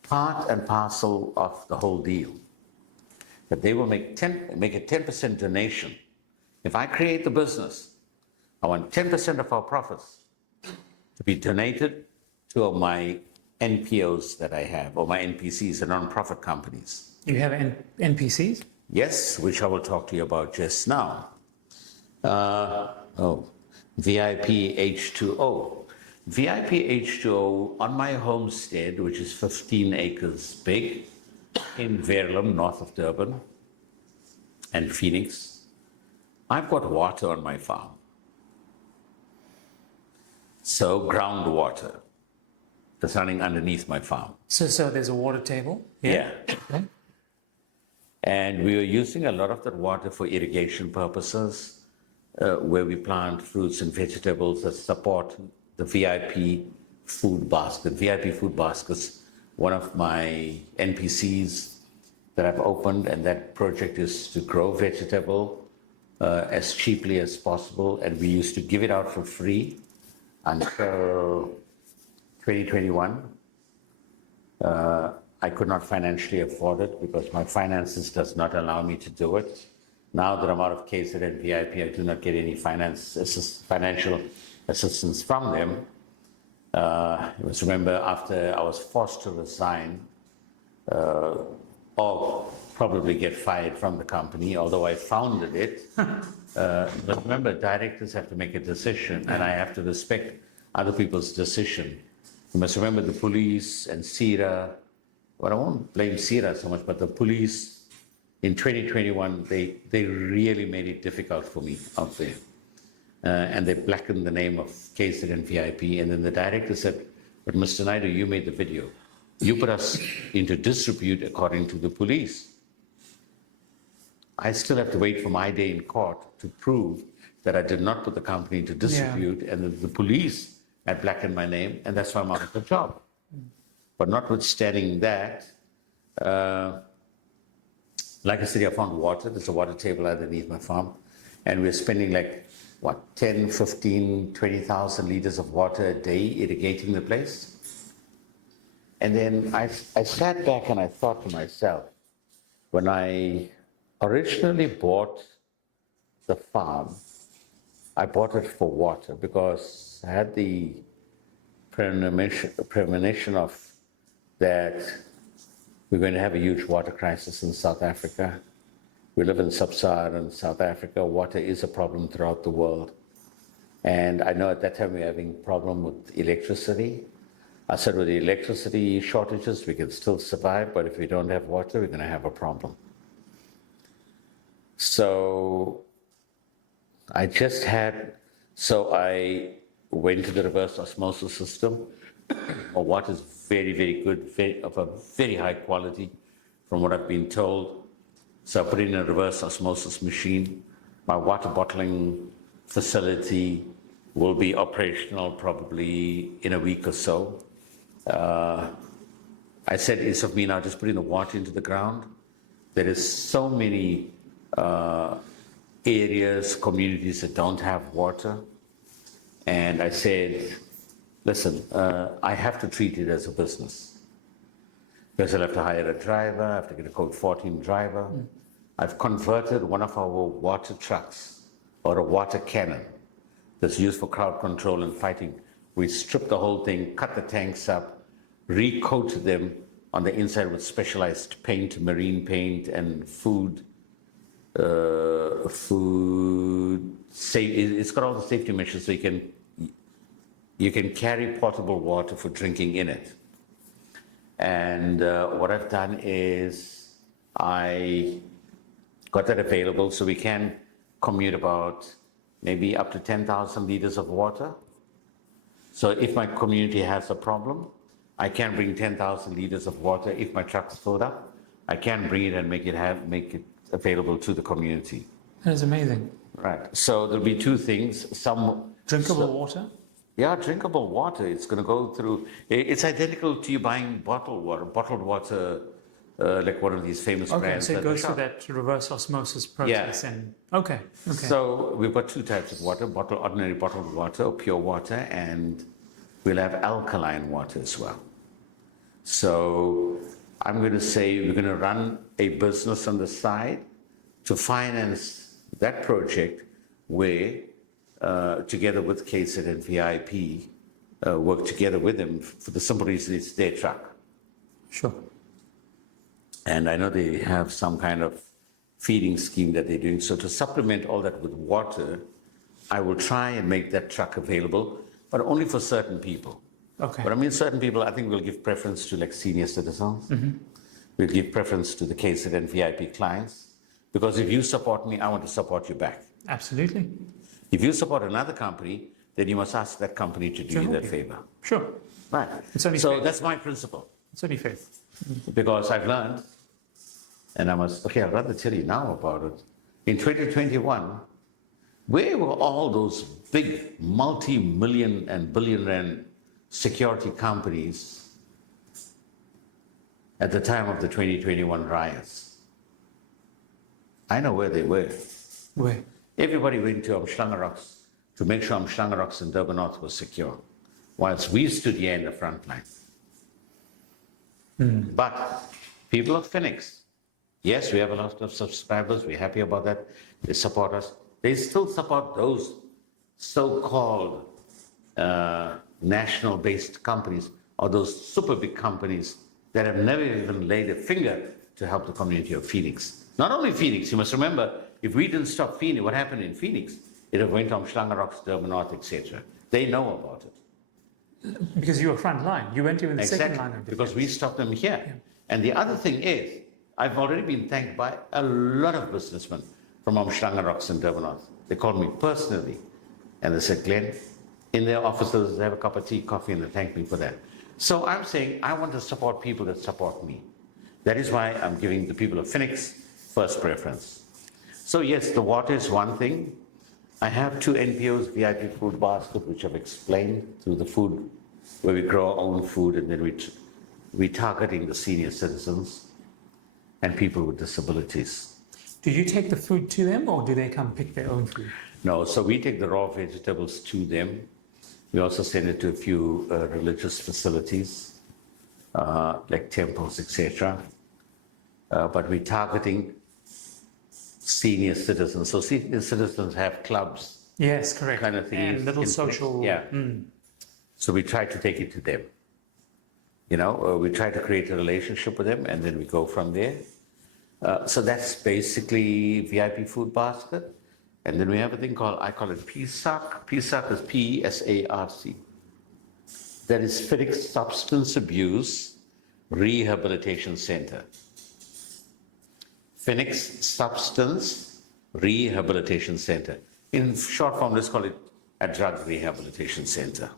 part and parcel of the whole deal, that they will make a 10% donation. If I create the business, I want 10% of our profits to be donated to my NPOs that I have, or my NPCs, the non-profit companies. You have NPCs? Yes, which I will talk to you about just now. VIP H2O. VIP H2O on my homestead, which is 15 acres big, in Verulam, north of Durban, and Phoenix. I've got water on my farm. So groundwater that's running underneath my farm. So there's a water table? Yeah. Okay. And we are using a lot of that water for irrigation purposes, where we plant fruits and vegetables that support the VIP food basket. VIP food baskets, one of my NPCs that I've opened, and that project is to grow vegetable as cheaply as possible. And we used to give it out for free until 2021. I could not financially afford it because my finances does not allow me to do it. Now that I'm out of KZN and VIP, I do not get any financial assistance from them. You must remember, after I was forced to resign, or probably get fired from the company, although I founded it. But remember, directors have to make a decision, and I have to respect other people's decision. You must remember the police and CIRA, well, I won't blame CIRA so much, but the police in 2021, they really made it difficult for me out there. And they blackened the name of KZN and VIP. And then the director said, but Mr. Naidoo, you made the video. You put us into disrepute according to the police. I still have to wait for my day in court to prove that I did not put the company into disrepute, and that the police had blackened my name, and that's why I'm out of the job. But notwithstanding that, like I said, I found water. There's a water table underneath my farm, and we're spending 10, 15, 20,000 liters of water a day irrigating the place. And then I sat back and I thought to myself, when I originally bought the farm, I bought it for water because I had the premonition of that we're going to have a huge water crisis in South Africa. We live in sub-Saharan South Africa. Water is a problem throughout the world. And I know at that time we're having a problem with electricity. I said with the electricity shortages, we can still survive, but if we don't have water, we're going to have a problem. So I went to the reverse osmosis system. Our water is very, very good, of a very high quality from what I've been told. So I put in a reverse osmosis machine. My water bottling facility will be operational probably in a week or so. I said, instead of me now just putting the water into the ground, there is so many areas, communities that don't have water. And I said, listen, I have to treat it as a business. Because I'll have to hire a driver, I have to get a code 14 driver. I've converted one of our water trucks, or a water cannon, that's used for crowd control and fighting. We stripped the whole thing, cut the tanks up, recoated them on the inside with specialized paint, marine paint, and food. It's got all the safety measures, so you can carry potable water for drinking in it. And what I've done is I got that available, so we can commute about maybe up to 10,000 liters of water. So if my community has a problem, I can bring 10,000 liters of water. If my truck's filled up, I can bring it and make it available to the community. That is amazing. Right. So there'll be two things. Drinkable water? Yeah, drinkable water. It's going to go through. It's identical to you buying bottled water, like one of these famous Okay, brands. so it at the goes through shop. that reverse osmosis process, and okay. So we've got two types of water: ordinary bottled water or pure water, and we'll have alkaline water as well. So I'm going to say we're going to run a business on the side to finance that project where, together with KSET and VIP, work together with them for the simple reason it's their truck. Sure. And I know they have some kind of feeding scheme that they're doing. So to supplement all that with water, I will try and make that truck available, but only for certain people. Okay. But I mean, certain people, I think we'll give preference to like senior citizens. Mm-hmm. We'll give preference to the KSET and VIP clients. Because if you support me, I want to support you back. Absolutely. If you support another company, then you must ask that company to do you that favor. Sure. Right. It's only So fair. that's my principle. It's only fair. Because I've learned, and I'd rather tell you now about it. In 2021, where were all those big multi-million and billion rand security companies at the time of the 2021 riots? I know where they were. Where? Everybody went to Umhlangerocks to make sure Umhlangerocks and Durban North was secure, whilst we stood here in the front line. But people of Phoenix, yes, we have a lot of subscribers. We're happy about that. They support us. They still support those so-called national-based companies or those super big companies that have never even laid a finger to help the community of Phoenix. Not only Phoenix, you must remember, if we didn't stop Phoenix, what happened in Phoenix? It went to Umhlangerocks, Durban North, etc. They know about it. Because you were front line. You went even the second line of defense. Because we stopped them here. Yeah. And the other thing is, I've already been thanked by a lot of businessmen from Umhlangerocks and Durban North. They called me personally and they said, Glenn, in their offices, they have a cup of tea, coffee, and they thank me for that. So I'm saying I want to support people that support me. That is why I'm giving the people of Phoenix first preference. So yes, the water is one thing. I have two NPOs, VIP Food Basket, which I've explained through the food, where we grow our own food, and then we're targeting the senior citizens and people with disabilities. Do you take the food to them, or do they come pick their own food? No, so we take the raw vegetables to them. We also send it to a few religious facilities, like temples, etc. But we're targeting senior citizens. So senior citizens have clubs. Yes, correct. Kind of thing. And little social. Yeah. So we try to take it to them. You know, we try to create a relationship with them, and then we go from there. So that's basically VIP Food Basket. And then we have a thing called, I call it PSARC. PSARC is P-E-S-A-R-C. That is Phoenix Substance Abuse Rehabilitation Center. Phoenix Substance Rehabilitation Center. In short form, let's call it a drug rehabilitation center.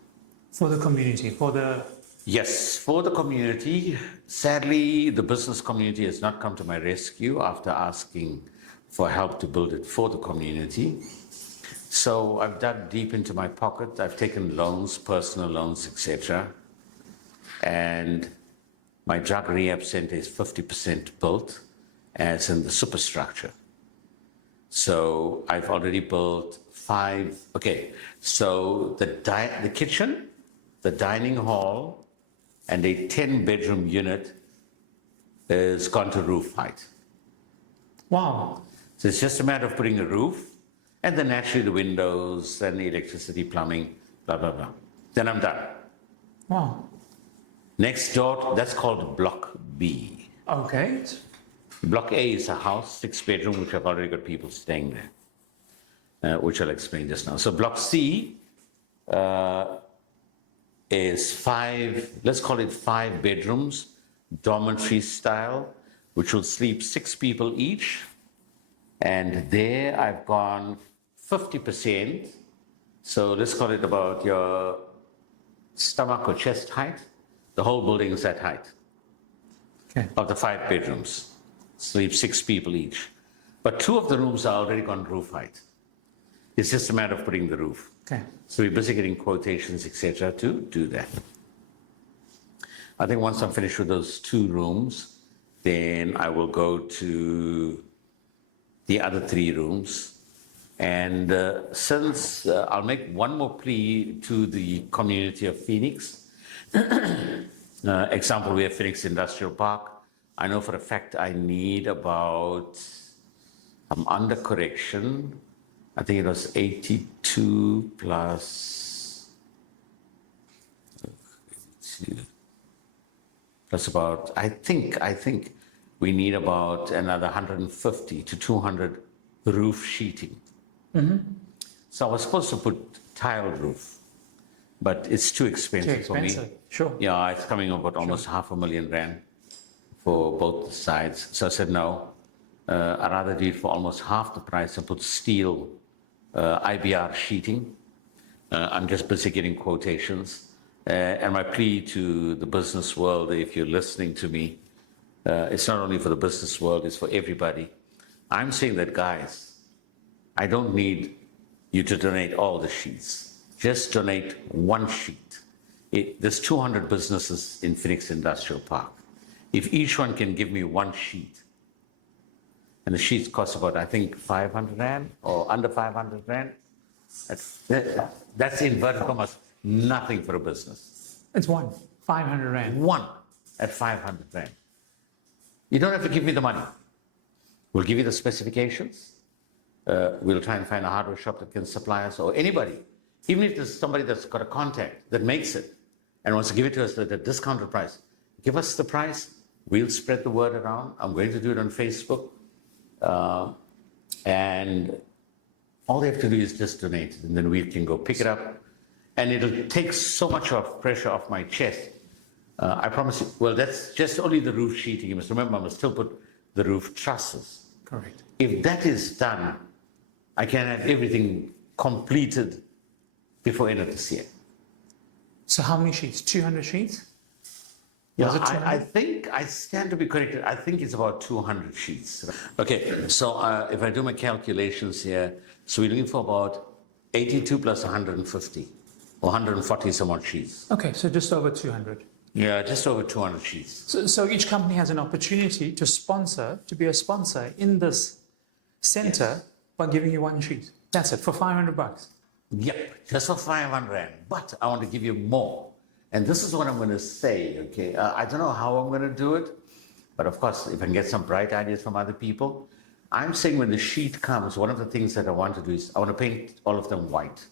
For the community, for the... Yes, for the community. Sadly, the business community has not come to my rescue after asking for help to build it for the community. So I've dug deep into my pocket. I've taken loans, personal loans, etc. And my drug rehab center is 50% built, as in the superstructure. So I've already built 5. Okay, so the kitchen, the dining hall, and a 10-bedroom unit is gone to roof height. Wow. So it's just a matter of putting a roof, and then naturally the windows and the electricity, plumbing, blah, blah, blah. Then I'm done. Wow. Next door, that's called Block B. Okay. Block A is a house, 6-bedroom, which I've already got people staying there, which I'll explain just now. So Block C is 5, let's call it 5 bedrooms, dormitory style, which will sleep 6 people each. And there I've gone 50%. So let's call it about your stomach or chest height. The whole building is that height. Okay. Of the 5 bedrooms. Sleep 6 people each. But 2 of the rooms are already gone roof height. It's just a matter of putting the roof. Okay. So we're busy getting quotations, etc., to do that. I think once I'm finished with those 2 rooms, then I will go to the other 3 rooms. And since I'll make one more plea to the community of Phoenix. Example, we have Phoenix Industrial Park. I know for a fact I need about, I'm under correction, I think it was 82 plus, plus about, I think we need about another 150 to 200 roof sheeting. So I was supposed to put tiled roof, but it's too expensive for me. Sure. Yeah, it's coming about almost R500,000 for both sides. So I said, no, I'd rather do it for almost half the price and put steel IBR sheeting. I'm just busy getting quotations. And my plea to the business world, if you're listening to me, it's not only for the business world, it's for everybody. I'm saying that, guys, I don't need you to donate all the sheets. Just donate 1 sheet. There's 200 businesses in Phoenix Industrial Park. If each one can give me 1 sheet, and the sheets cost about, I think, 500 Rand or under 500 Rand, that's inverted commas, nothing for a business. It's 500 Rand. 1 at 500 Rand. You don't have to give me the money. We'll give you the specifications. We'll try and find a hardware shop that can supply us, or anybody. Even if there's somebody that's got a contact that makes it and wants to give it to us at a discounted price, give us the price. We'll spread the word around. I'm going to do it on Facebook. And all they have to do is just donate, and then we can go pick it up. And it'll take so much of pressure off my chest. I promise you, well, that's just only the roof sheeting. You must remember, I must still put the roof trusses. Correct. If that is done, I can have everything completed before end of this year. So how many sheets? 200 sheets? Yeah, Was it 200? I think, I stand to be corrected, I think it's about 200 sheets. Okay, so if I do my calculations here, so we're looking for about 82 plus 150, or 140 some odd sheets. Okay, so just over 200. Yeah, just over 200 sheets. So each company has an opportunity to be a sponsor in this center by giving you 1 sheet. That's it, for $500. Yep, just for 500 Rand. But I want to give you more. And this is what I'm going to say, okay? I don't know how I'm going to do it, but of course, if I can get some bright ideas from other people, I'm saying when the sheet comes, one of the things that I want to do is I want to paint all of them white.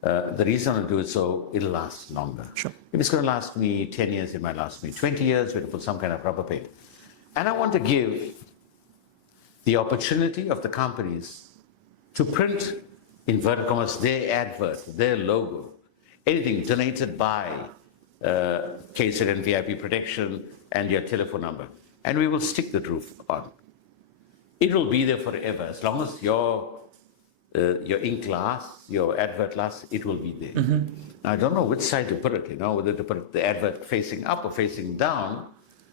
The reason I want to do it so it'll last longer. Sure. If it's going to last me 10 years, it might last me 20 years. We have to put some kind of rubber paint. And I want to give the opportunity of the companies to print, inverted commas, their advert, their logo, anything donated by KZN VIP Protection and your telephone number. And we will stick the roof on. It will be there forever. As long as your ink lasts, your advert lasts, it will be there. Now, I don't know which side to put it, whether to put the advert facing up or facing down.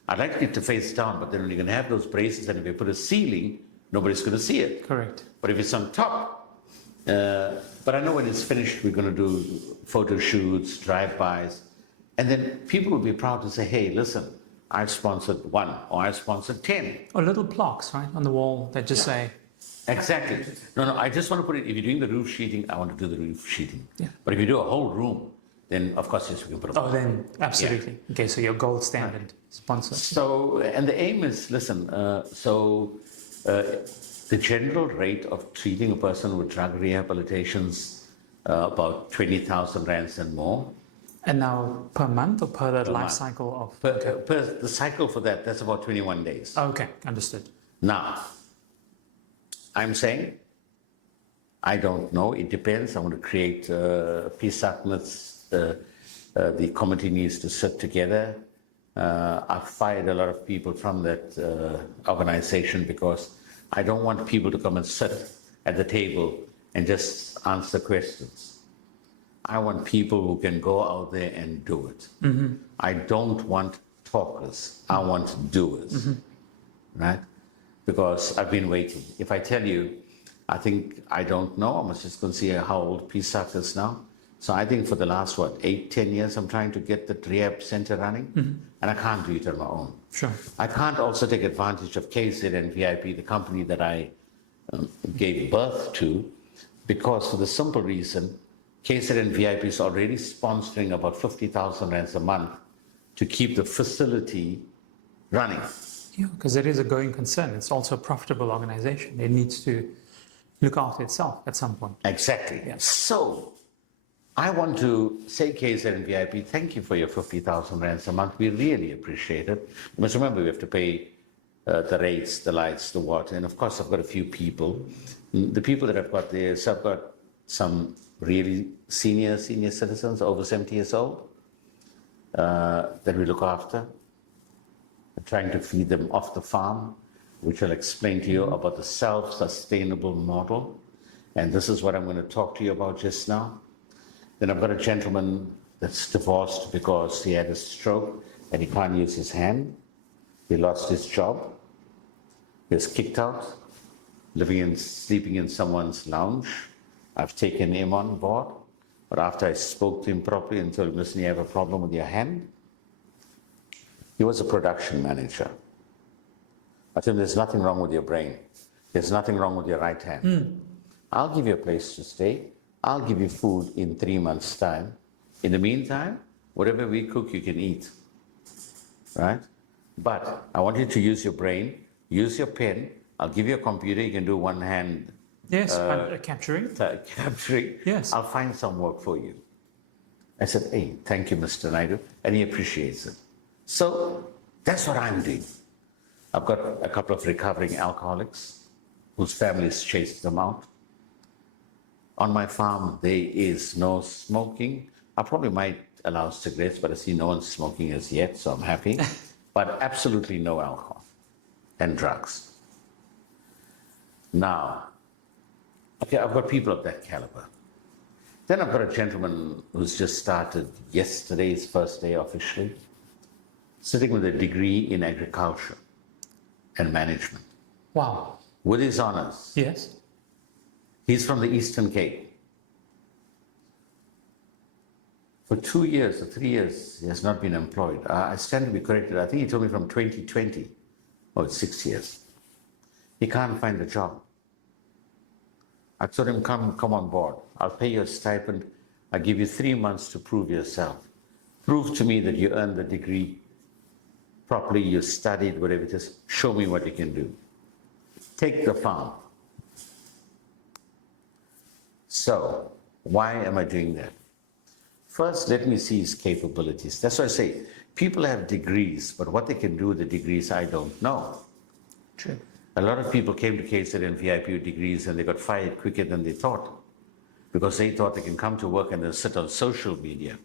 I'd like it to face down, but then when you're going to have those braces, and if you put a ceiling, nobody's going to see it. Correct. But if it's on top, but I know when it's finished, we're going to do photo shoots, drive-bys, and then people will be proud to say, hey, listen, I've sponsored 1 or I've sponsored 10. Or little plaques, right, on the wall that just say... Exactly. No, I just want to put it, if you're doing the roof sheeting, I want to do the roof sheeting. Yeah. But if you do a whole room, then of course, yes, we can put a Oh, then absolutely. Yeah. Okay, so your gold standard sponsor. So, and the aim is, listen, the general rate of treating a person with drug rehabilitations, about 20,000 rands and more. And now per month or per the life month. cycle of... Per the cycle for that's about 21 days. Okay, understood. Now, I'm saying, I don't know, it depends. I want to create peace agreements. The committee needs to sit together. I've fired a lot of people from that organization because I don't want people to come and sit at the table and just answer questions. I want people who can go out there and do it. I don't want talkers. I want doers, right? Because I've been waiting. If I tell you, I think, I don't know, I'm just going to see how old PSAC is now. So I think for the last, 8, 10 years, I'm trying to get the rehab center running, and I can't do it on my own. Sure. I can't also take advantage of KZ and VIP, the company that I gave birth to, because for the simple reason, KZ and VIP is already sponsoring about 50,000 rands a month to keep the facility running. Yeah, because it is a going concern. It's also a profitable organization. It needs to look after itself at some point. Exactly. Yeah. So I want to say, KZ and VIP, thank you for your 50,000 rands a month. We really appreciate it. You must remember we have to pay the rates, the lights, the water, and of course I've got a few people. The people that I've got there, so I've got some really senior citizens over 70 years old that we look after. We're trying to feed them off the farm, which I'll explain to you about the self-sustainable model. And this is what I'm going to talk to you about just now. Then I've got a gentleman that's divorced because he had a stroke and he can't use his hand. He lost his job. He was kicked out, sleeping in someone's lounge. I've taken him on board, but after I spoke to him properly and told him, listen, you have a problem with your hand. He was a production manager. I told him, there's nothing wrong with your brain. There's nothing wrong with your right hand. I'll give you a place to stay. I'll give you food in 3 months' time. In the meantime, whatever we cook, you can eat, right? But I want you to use your brain, use your pen. I'll give you a computer. You can do one hand Yes, capturing. capturing. Yes. I'll find some work for you. I said, hey, thank you, Mr. Naidoo. And he appreciates it. So that's what I'm doing. I've got a couple of recovering alcoholics whose families chased them out. On my farm, there is no smoking. I probably might allow cigarettes, but I see no one's smoking as yet, so I'm happy. But absolutely no alcohol and drugs. Now, okay, I've got people of that caliber. Then I've got a gentleman who's just started yesterday's first day officially, sitting with a degree in agriculture and management. Wow. With his honors. Yes. He's from the Eastern Cape. For 2 years or 3 years, he has not been employed. I stand to be corrected. I think he told me from 2020. Oh, it's 6 years. He can't find a job. I told him, come on board. I'll pay you a stipend. I'll give you 3 months to prove yourself. Prove to me that you earned the degree properly, you studied, whatever it is. Show me what you can do. Take the farm. So, why am I doing that? First, let me see his capabilities. That's why I say, people have degrees, but what they can do with the degrees, I don't know. True. A lot of people came to KZ and VIP with degrees and they got fired quicker than they thought, because they thought they can come to work and then sit on social media.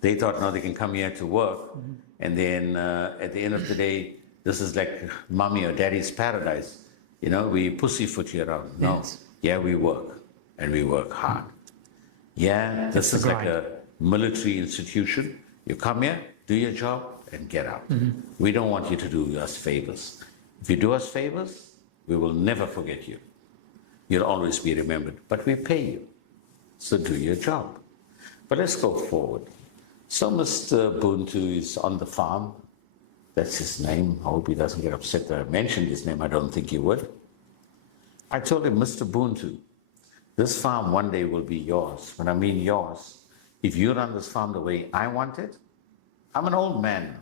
They thought, no, they can come here to work, and then at the end of the day, this is like mommy or daddy's paradise. You know, we pussyfoot you around. No. Yes. Yeah, we work, and we work hard. Yeah, this It's is the like grind. a military institution. You come here, do your job, and get out. We don't want you to do us favors. If you do us favors, we will never forget you. You'll always be remembered. But we pay you, so do your job. But let's go forward. So Mr. Buntu is on the farm. That's his name. I hope he doesn't get upset that I mentioned his name. I don't think he would. I told him, Mr. Buntu, this farm one day will be yours. When I mean yours, if you run this farm the way I want it, I'm an old man.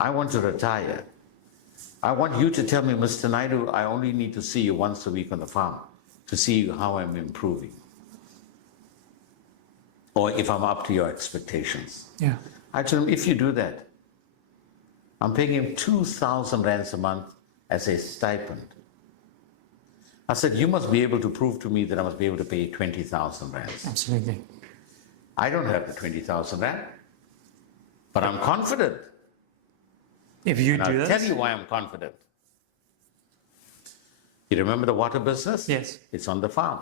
I want to retire. I want you to tell me, Mr. Naidoo, I only need to see you once a week on the farm to see how I'm improving, or if I'm up to your expectations. Yeah. I told him, if you do that, I'm paying him 2,000 rands a month as a stipend. I said, you must be able to prove to me that I must be able to pay 20,000 rands. Absolutely. I don't have the 20,000 rand, but I'm confident. If you And do I'll this. tell you why I'm confident. You remember the water business? Yes. It's on the farm.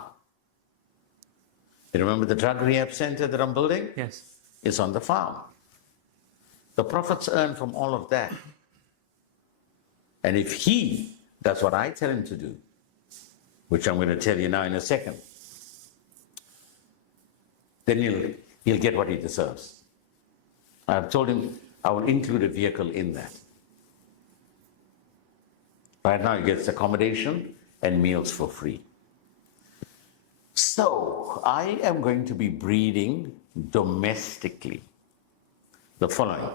You remember the drug rehab center that I'm building? Yes. It's on the farm. The profits earned from all of that. And if he does what I tell him to do, which I'm going to tell you now in a second, then he'll get what he deserves. I've told him I will include a vehicle in that. Right now he gets accommodation and meals for free. So I am going to be breeding domestically the following.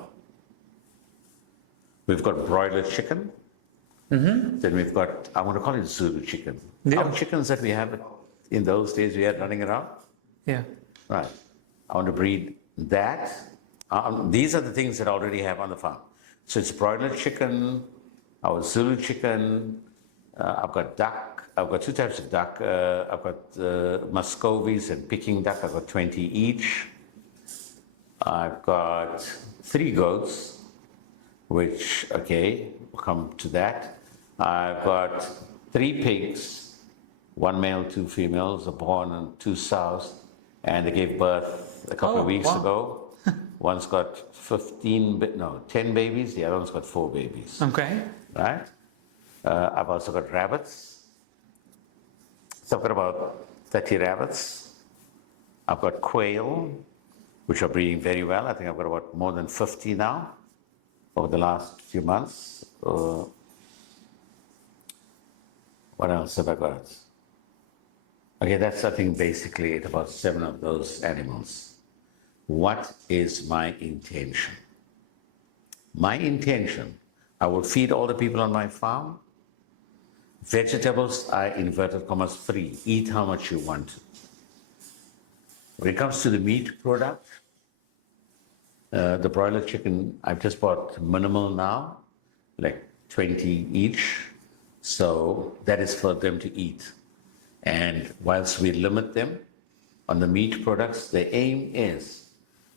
We've got broiler chicken. Then we've got, I want to call it Zulu chicken. Yeah. Our chickens that we have in those days we had running around. Yeah. Right. I want to breed that. These are the things that I already have on the farm. So it's broiler chicken, our Zulu chicken. I've got duck. I've got two types of duck. I've got Muscovies and Peking duck. I've got 20 each. I've got 3 goats, which, okay, we'll come to that. I've got 3 pigs, 1 male, 2 females, a born and 2 sows, and they gave birth a couple of weeks ago. One's got 10 babies, the other one's got 4 babies. Okay. Right? I've also got rabbits. So I've got about 30 rabbits. I've got quail, which are breeding very well. I think I've got about more than 50 now over the last few months. What else have I got? Okay, that's, I think, basically it, about 7 of those animals. What is my intention? My intention, I will feed all the people on my farm. Vegetables are, inverted commas, free. Eat how much you want. When it comes to the meat product, the broiler chicken, I've just bought minimal now, like 20 each. So that is for them to eat. And whilst we limit them on the meat products, the aim is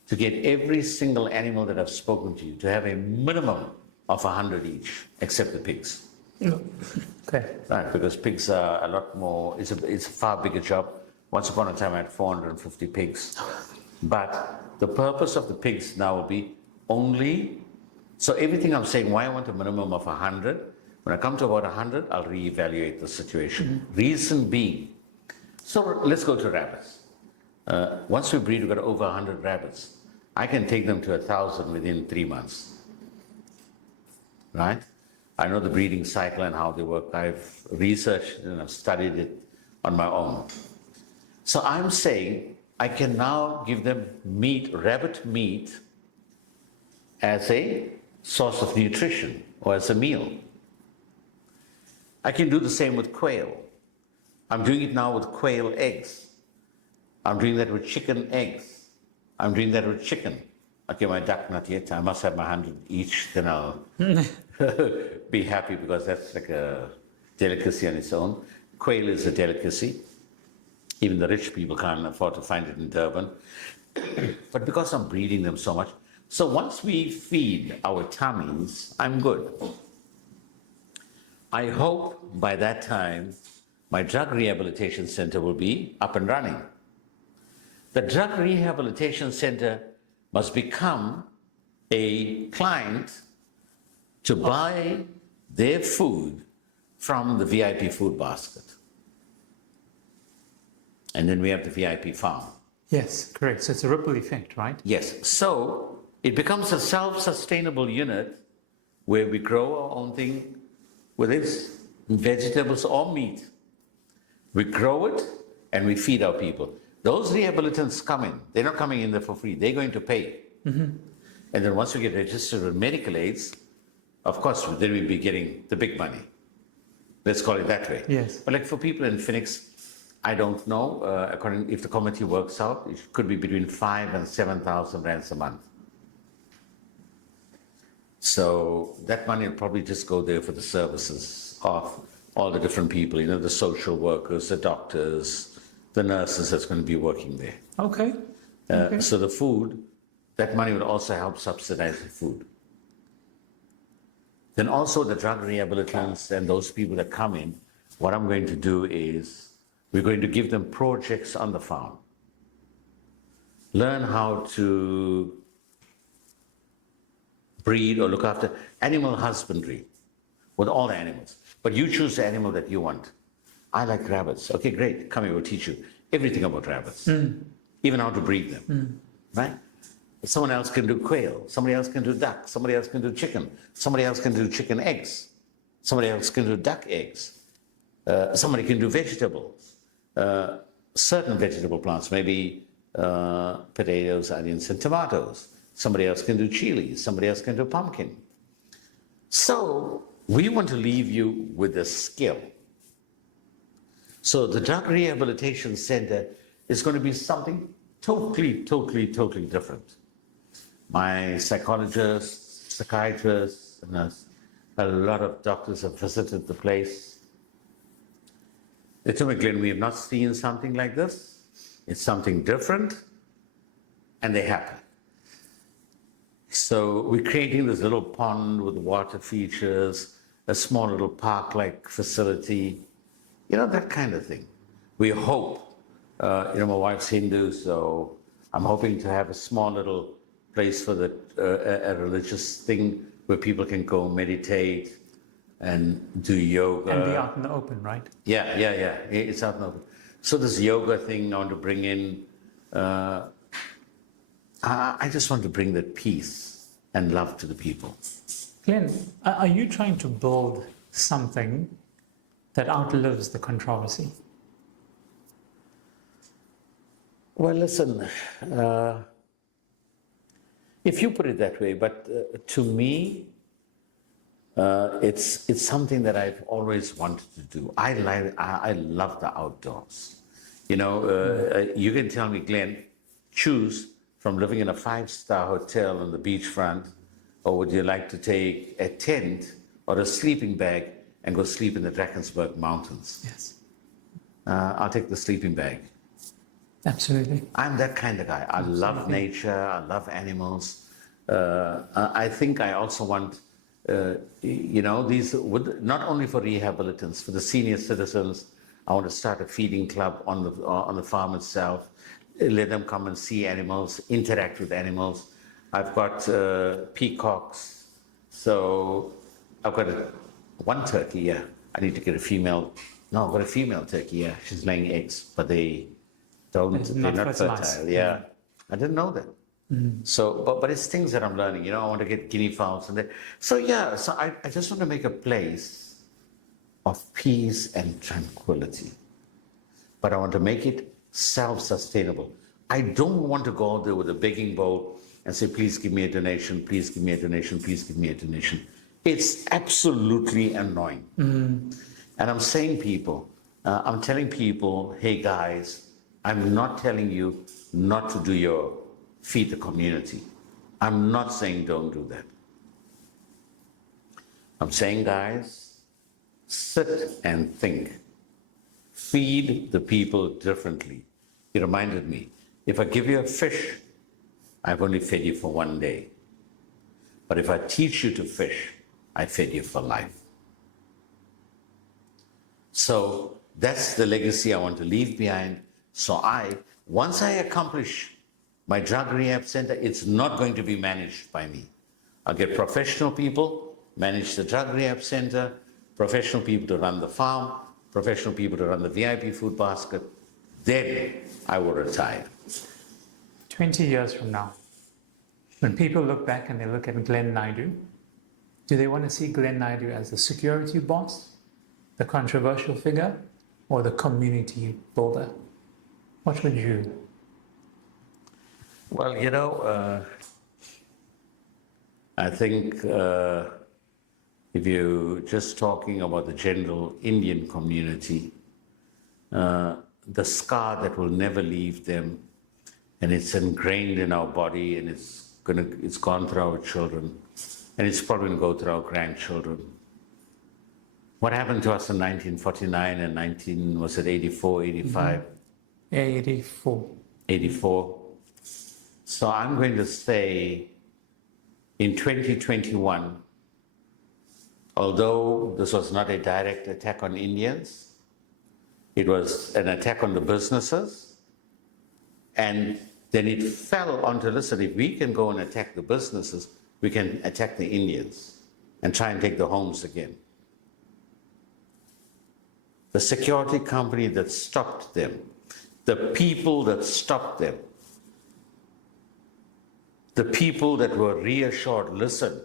to get every single animal that I've spoken to you to have a minimum of 100 each, except the pigs. Okay. Right, because pigs are a lot more, it's a far bigger job. Once upon a time I had 450 pigs. But the purpose of the pigs now will be only, so everything I'm saying, why I want a minimum of 100, when I come to about 100, I'll reevaluate the situation. Reason being, so let's go to rabbits. Once we breed, we've got over 100 rabbits. I can take them to 1,000 within 3 months. Right? I know the breeding cycle and how they work. I've researched and I've studied it on my own. So I'm saying I can now give them meat, rabbit meat, as a source of nutrition or as a meal. I can do the same with quail. I'm doing it now with quail eggs. I'm doing that with chicken eggs. I'm doing that with chicken. Okay, my duck, not yet. I must have my 100 each, then I'll be happy, because that's like a delicacy on its own. Quail is a delicacy. Even the rich people can't afford to find it in Durban. But because I'm breeding them so much, so once we feed our tummies, I'm good. I hope by that time, my drug rehabilitation center will be up and running. The drug rehabilitation center must become a client to buy their food from the VIP food basket. And then we have the VIP farm. Yes, correct. So it's a ripple effect, right? Yes. So it becomes a self-sustainable unit where we grow our own thing, whether it's vegetables or meat. We grow it and we feed our people. Those rehabilitants come in. They're not coming in there for free. They're going to pay. And then once we get registered with medical aids, of course, then we'll be getting the big money. Let's call it that way. Yes. But like for people in Phoenix, I don't know. According, if the committee works out, it could be between 5,000 and 7,000 rands a month. So that money will probably just go there for the services of all the different people, you know, the social workers, the doctors, the nurses that's going to be working there. Okay. So the food, that money will also help subsidize the food. Then also the drug rehabilitants and those people that come in, what I'm going to do is we're going to give them projects on the farm. Learn how to breed or look after animal husbandry with all the animals. But you choose the animal that you want. I like rabbits. Okay, great. Come here, we'll teach you everything about rabbits, even how to breed them, right? Someone else can do quail. Somebody else can do duck. Somebody else can do chicken. Somebody else can do chicken eggs. Somebody else can do duck eggs. Somebody can do vegetables, certain vegetable plants, maybe potatoes, onions, and tomatoes. Somebody else can do chilies. Somebody else can do pumpkin. So we want to leave you with a skill. So the Drug Rehabilitation Center is going to be something totally different. My psychologists, psychiatrists, and a lot of doctors have visited the place. They told me, Glenn, we have not seen something like this. It's something different, and they're happy. So we're creating this little pond with water features, a small little park-like facility, that kind of thing. We hope, my wife's Hindu, so I'm hoping to have a small little place for a religious thing where people can go meditate and do yoga. And be out in the open, right? Yeah. It's out in the open. So this yoga thing I want to bring in, I just want to bring that peace and love to the people. Glenn, are you trying to build something that outlives the controversy? Well, listen, if you put it that way, but to me, it's something that I've always wanted to do. I love the outdoors. You can tell me, Glenn, choose from living in a 5-star hotel on the beachfront, or would you like to take a tent or a sleeping bag and go sleep in the Drakensberg Mountains? Yes. I'll take the sleeping bag. Absolutely. I'm that kind of guy. I love nature. I love animals. I think I also want, these would not only for rehabilitants, for the senior citizens. I want to start a feeding club on the farm itself. Let them come and see animals, interact with animals. I've got peacocks. So I've got one turkey. Yeah, I need to get a female. No, I've got a female turkey. Yeah, she's laying eggs, but they're not fertile. Yeah, I didn't know that. So, but it's things that I'm learning. I want to get guinea fowls and that. So yeah, so I just want to make a place of peace and tranquility, but I want to make it self-sustainable. I don't want to go out there with a begging bowl and say, please give me a donation, please give me a donation, please give me a donation. It's absolutely annoying. And I'm telling people, hey guys, I'm not telling you not to do feed the community. I'm not saying don't do that. I'm saying, guys, sit and think. Feed the people differently. It reminded me, if I give you a fish, I've only fed you for one day. But if I teach you to fish, I fed you for life. So that's the legacy I want to leave behind. So once I accomplish my drug rehab center, it's not going to be managed by me. I'll get professional people, manage the drug rehab center, professional people to run the farm, professional people to run the VIP food basket. Then I will retire. 20 years from now, when people look back and they look at Glen Naidoo, do they want to see Glen Naidoo as the security boss, the controversial figure, or the community builder? What would you? Well, I think if you're just talking about the general Indian community, the scar that will never leave them, and it's ingrained in our body, and it's gone through our children, and it's probably going to go through our grandchildren. What happened to us in 1949 and 84, 85? 84. 84. So I'm going to say in 2021, although this was not a direct attack on Indians, it was an attack on the businesses, and then it fell onto, listen, if we can go and attack the businesses, we can attack the Indians and try and take the homes again. the security company that stopped them, the people that stopped them, the people that were reassured, listen,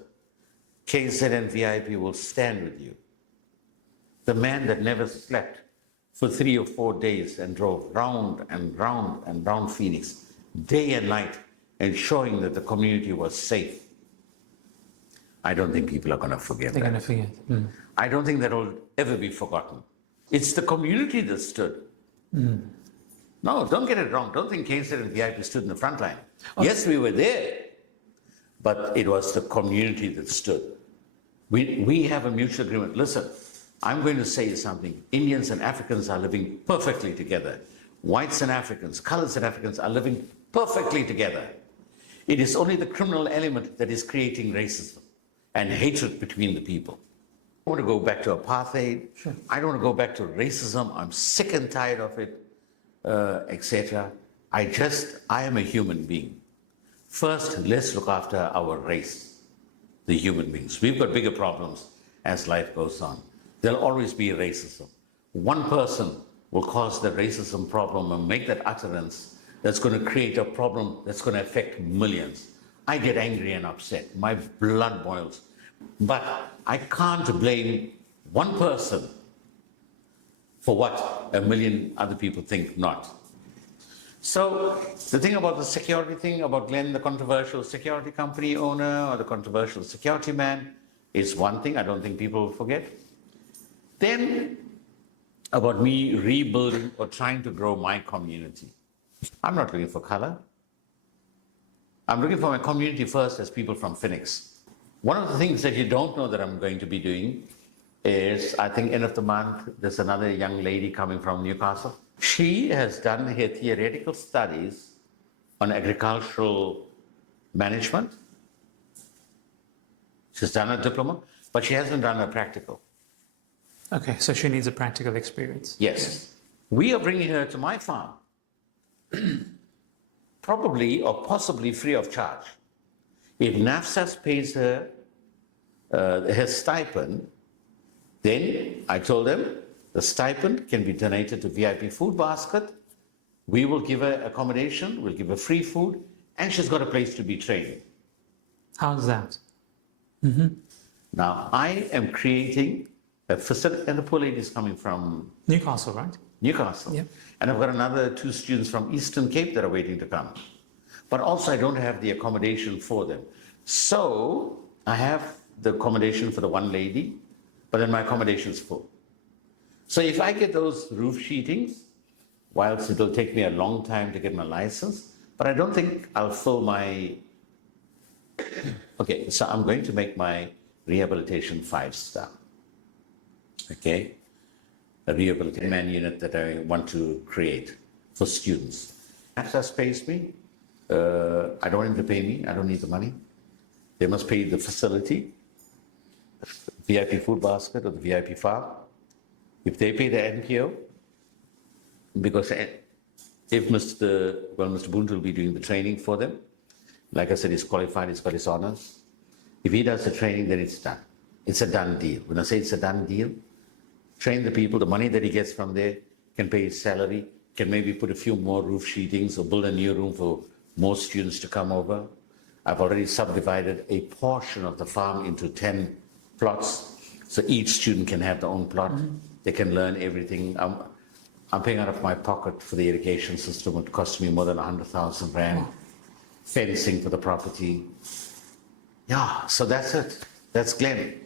KZN VIP will stand with you. The man that never slept for 3 or 4 days and drove round and round and round Phoenix, day and night, ensuring that the community was safe. I don't think people are going to forget They're that. going to forget. I don't think that will ever be forgotten. It's the community that stood. No, don't get it wrong. Don't think KZN and VIP stood in the front line. Okay. Yes, we were there, but it was the community that stood. We have a mutual agreement. Listen, I'm going to say something. Indians and Africans are living perfectly together. Whites and Africans, colors and Africans are living perfectly together. It is only the criminal element that is creating racism and hatred between the people. I don't want to go back to apartheid. Sure. I don't want to go back to racism. I'm sick and tired of it, etc. I am a human being. First, let's look after our race, the human beings. We've got bigger problems as life goes on. There'll always be racism. One person will cause the racism problem and make that utterance that's going to create a problem that's going to affect millions. I get angry and upset. My blood boils. But I can't blame one person for what a million other people think not. So the thing about the security thing, about Glen, the controversial security company owner or the controversial security man, is one thing I don't think people will forget. Then about me rebuilding or trying to grow my community. I'm not looking for color. I'm looking for my community first as people from Phoenix. One of the things that you don't know that I'm going to be doing is, I think end of the month, there's another young lady coming from Newcastle. She has done her theoretical studies on agricultural management. She's done a diploma, but she hasn't done a practical. Okay, so she needs a practical experience. Yes. We are bringing her to my farm, probably or possibly free of charge. If NAFSAS pays her her stipend, then I told them the stipend can be donated to VIP Food Basket. We will give her accommodation, we'll give her free food, and she's got a place to be trained. How's that? Now, I am creating a facility, and the poor lady is coming from Newcastle, right? Newcastle. Yep. And I've got another 2 students from Eastern Cape that are waiting to come. But also I don't have the accommodation for them. So I have the accommodation for the one lady, but then my accommodation is full. So if I get those roof sheetings, whilst it'll take me a long time to get my license, but I don't think I'll fill my... Okay, so I'm going to make my rehabilitation 5-star. Okay? A rehabilitation man unit that I want to create for students. AFSAS pays me. I don't want him to pay me. I don't need the money. They must pay the facility, VIP Food Basket or the VIP Farm. If they pay the NPO, because if Mr. Boone will be doing the training for them, like I said, he's qualified, he's got his honors. If he does the training, then it's done. It's a done deal. When I say it's a done deal, train the people, the money that he gets from there can pay his salary, can maybe put a few more roof sheetings or build a new room for more students to come over. I've already subdivided a portion of the farm into 10 plots, so each student can have their own plot. They can learn everything. I'm paying out of my pocket for the irrigation system. It cost me more than 100,000 rand. Fencing for the property. Yeah, so that's it. That's Glen.